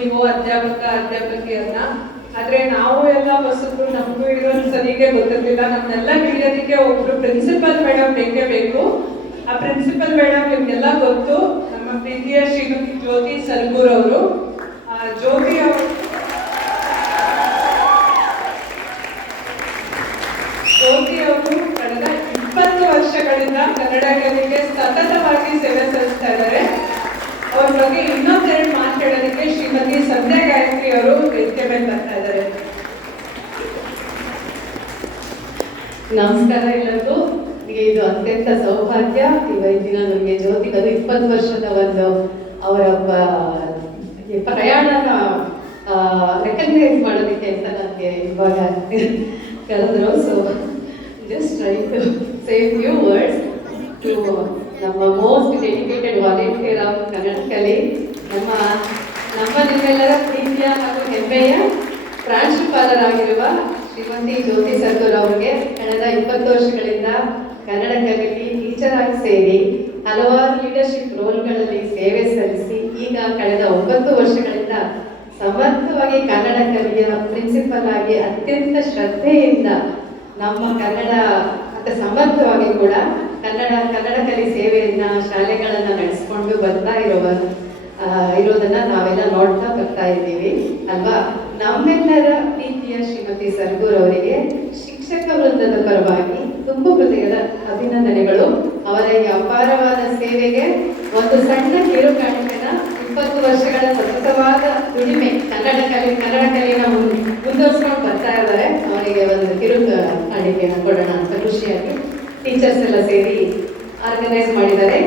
ನೀವು, ಅಧ್ಯಾಪಕಿಯನ್ನ. ಆದ್ರೆ ನಾವು ಎಲ್ಲ ಹೊಸಬ್ರು, ನಮಗೂ ಇರೋದು ಸರಿಗೆ ಗೊತ್ತಿರ್ಲಿಲ್ಲ. ನಮ್ನೆಲ್ಲ ಹಿಡಿಯೋದಕ್ಕೆ ಒಬ್ರು ಪ್ರಿನ್ಸಿಪಲ್ ಮೇಡಮ್ ಬೇಕೇ ಬೇಕು. ಆ ಪ್ರಿನ್ಸಿಪಲ್ ಮೇಡಮ್ ನಿಮ್ಗೆಲ್ಲ ಗೊತ್ತು, ನಮ್ಮ ಪ್ರೀತಿಯ ಶ್ರೀಮತಿ ಜ್ಯೋತಿ ಸರ್ಗೂರ್ ಅವರು. ಜ್ಯೋತಿ ಅವರು ಕಳೆದ 20 ವರ್ಷಗಳಿಂದ ಕನ್ನಡ ಕಲಿಕೆ ಸತತವಾಗಿ ಸೇವೆ ಸಲ್ಲಿಸ್ತಾ ಇದ್ದಾರೆ. ಅವ್ರ ಬಗ್ಗೆ ಇನ್ನೊಂದೆರಡು ಮಾತಾಡೋದಕ್ಕೆ ಶ್ರೀಮತಿ ಸಂಧ್ಯಾ ಗಾಯತ್ರಿ ಅವರು ವೇದಿಕೆ ಮೇಲೆ ಬರ್ತಾ ಇದ್ದಾರೆ. ನಮಸ್ಕಾರ ಎಲ್ಲರಿಗೂ. ಇದು ಅತ್ಯಂತ ಸೌಭಾಗ್ಯ. ಇವತ್ತಿನ ನಮಗೆ ಜ್ಯೋತಿಗದು 20 ವರ್ಷದ ಒಂದು ಅವರ ಪ್ರಯಾಣನ ರೆಕಗ್ನೈಸ್ ಮಾಡೋದಕ್ಕೆ ಅಂತ ನನಗೆ ಇವಾಗ ಕರೆದ್ರು. So just try to say few words to ನಮ್ಮ most dedicated volunteer of Kannada ಕಲೆ, ನಮ್ಮ ನಿಮ್ಮೆಲ್ಲರ ಪ್ರೀತಿಯ ಹಾಗೂ ಹೆಮ್ಮೆಯ ಪ್ರಾಂಶುಪಾಲರಾಗಿರುವ ಶ್ರೀಮತಿ ಜ್ಯೋತಿ ಸರ್ಗೂರ್ ಅವರಿಗೆ ಕಳೆದ 20 ವರ್ಷಗಳಿಂದ ಕನ್ನಡ ಕಲಿಕೆ ಟೀಚರ್ ಆಗಿ ಸೇರಿ ಹಲವಾರು ಲೀಡರ್ಶಿಪ್ ರೋಲ್ಗಳಲ್ಲಿ ಸೇವೆ ಸಲ್ಲಿಸಿ ಈಗ ಕಳೆದ 9 ವರ್ಷಗಳಿಂದ ಸಮರ್ಥವಾಗಿ ಕನ್ನಡ ಕಲಿಯ ಪ್ರಿನ್ಸಿಪಲ್ ಆಗಿ ಅತ್ಯಂತ ಶ್ರದ್ಧೆಯಿಂದ ನಮ್ಮ ಕನ್ನಡ ಮತ್ತೆ ಸಮರ್ಥವಾಗಿ ಕೂಡ ಕನ್ನಡ ಕಲಿ ಸೇವೆಯನ್ನ ಶಾಲೆಗಳನ್ನ ನಡೆಸ್ಕೊಂಡು ಬರ್ತಾ ಇರೋದನ್ನ ನಾವೆಲ್ಲ ನೋಡ್ತಾ ಬರ್ತಾ ಇದ್ದೀವಿ ಅಲ್ವಾ. ನಮ್ಮೆಲ್ಲರ ಪ್ರೀತಿಯ ಶ್ರೀಮತಿ ಸರ್ಗೂರ್ ಅವರಿಗೆ ಶಿಕ್ಷಕ ವೃಂದದ ಪರವಾಗಿ ತುಂಬ ಹೃದಯದ ಅಭಿನಂದನೆಗಳು. ಅವರ ಈ ಅಪಾರವಾದ ಸೇವೆಗೆ ಒಂದು ಸಣ್ಣ ಕಿರುಕಾಣಿಕೆನ 20 ವರ್ಷಗಳ ಸತತವಾದ ದುಡಿಮೆ ಕನ್ನಡ ಕಲೆನ ಮುಂದುವರ್ಸ್ಕೊಂಡು ಬರ್ತಾ ಇದ್ದಾರೆ. ಅವರಿಗೆ ಒಂದು ಕಾಣಿಕೆಯನ್ನು ಕೊಡೋಣ ಅಂತ ಖುಷಿಯಾಗಿ ಟೀಚರ್ಸ್ ಎಲ್ಲ ಸೇರಿ ಆರ್ಗನೈಸ್ ಮಾಡಿದ್ದಾರೆ.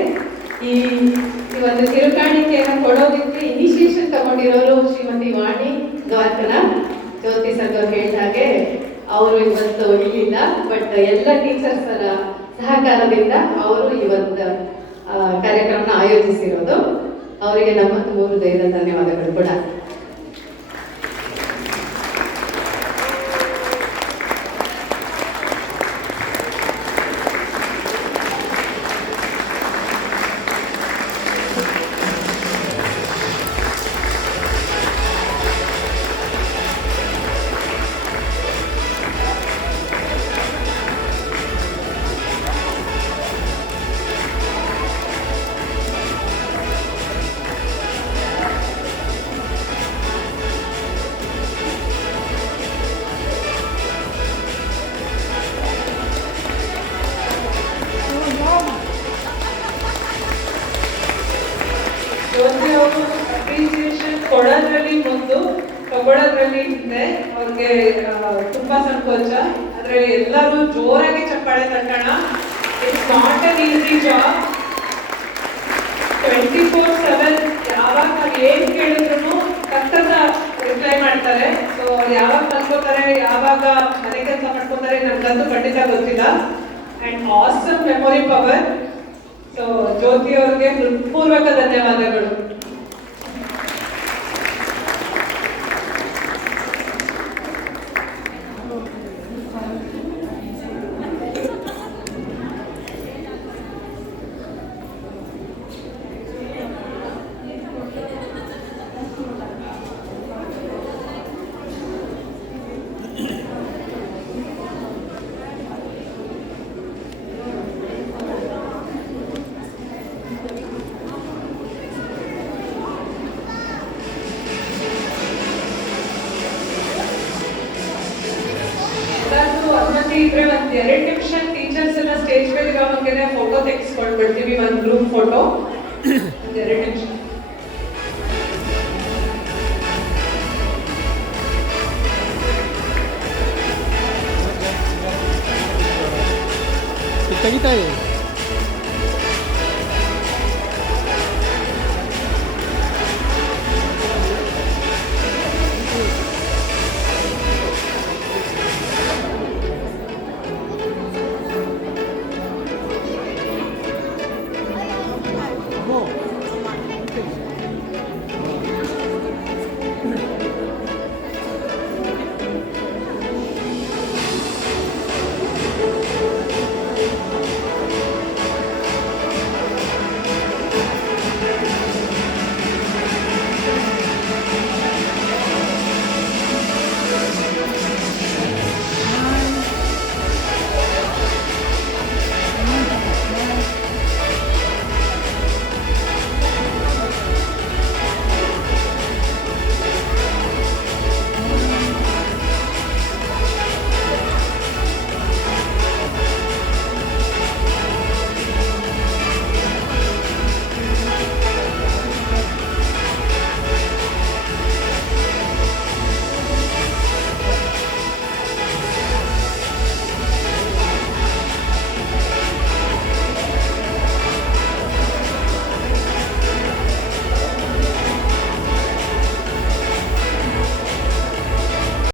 ಈ ಒಂದು ಕಿರುಕಾಣಿಕೆಯನ್ನು ಕೊಡೋದಕ್ಕೆ ಇನಿಷಿಯೇಷನ್ ತಗೊಂಡಿರೋರು ಶ್ರೀಮತಿ ವಾಣಿ ದ್ವಾರಕನ. ಜ್ಯೋತಿ ಸರ್ಗೂರ್ ಹೇಳಿದ ಹಾಗೆ ಅವರು ಇವತ್ತು ಇಲ್ಲಿಲ್ಲ, ಬಟ್ ಎಲ್ಲ ಟೀಚರ್ಸರ ಸಹಕಾರದಿಂದ ಅವರು ಈ ಒಂದು ಕಾರ್ಯಕ್ರಮನ ಆಯೋಜಿಸಿರೋದು. ಅವರಿಗೆ ನಮ್ಮ ತುಂಬ ಹೃದಯದ ಧನ್ಯವಾದಗಳು ಕೂಡ. ತುಂಬಾ ಸಂಕೋಚ, ಆದ್ರೆ ಎಲ್ಲರೂ ಜೋರಾಗಿ ಚಪ್ಪಾಳೆ ತಟ್ಟೋಣ. It's not an easy job. 24/7 ಯಾವಾಗ ನಾವು ಏನ್ ಕೇಳಿದ್ರು ತಕ್ಕಂತ ರಿಪ್ಲೈ ಮಾಡ್ತಾರೆ. ಸೊ ಯಾವಾಗ ಮಲ್ಕೋತಾರೆ, ಯಾವಾಗ ಮನೆ ಕೆಲಸ ಮಾಡ್ಕೋತಾರೆ ನಮ್ಗಂತೂ ಖಂಡಿತ ಗೊತ್ತಿಲ್ಲ. And awesome memory power. So Jyothi ಅವ್ರಿಗೆ ಹೃತ್ಪೂರ್ವಕ ಧನ್ಯವಾದಗಳು. ಅನುಮತಿ ಇದ್ರೆ ಒಂದ್ 2 ನಿಮಿಷ ಟೀಚರ್ಸ್ ಎಲ್ಲ ಸ್ಟೇಜ್ ಮೇಲೆ ಇರೋ ಹಂಗೆನೆ ಫೋಟೋ ತೆಗೆಸ್ಕೊಂಡ್ಬಿಡ್ತೀವಿ, ಒಂದ್ ಗ್ರೂಪ್ ಫೋಟೋ. 2 ನಿಮಿಷ ತೆಗಿತಾ ಇದೆ.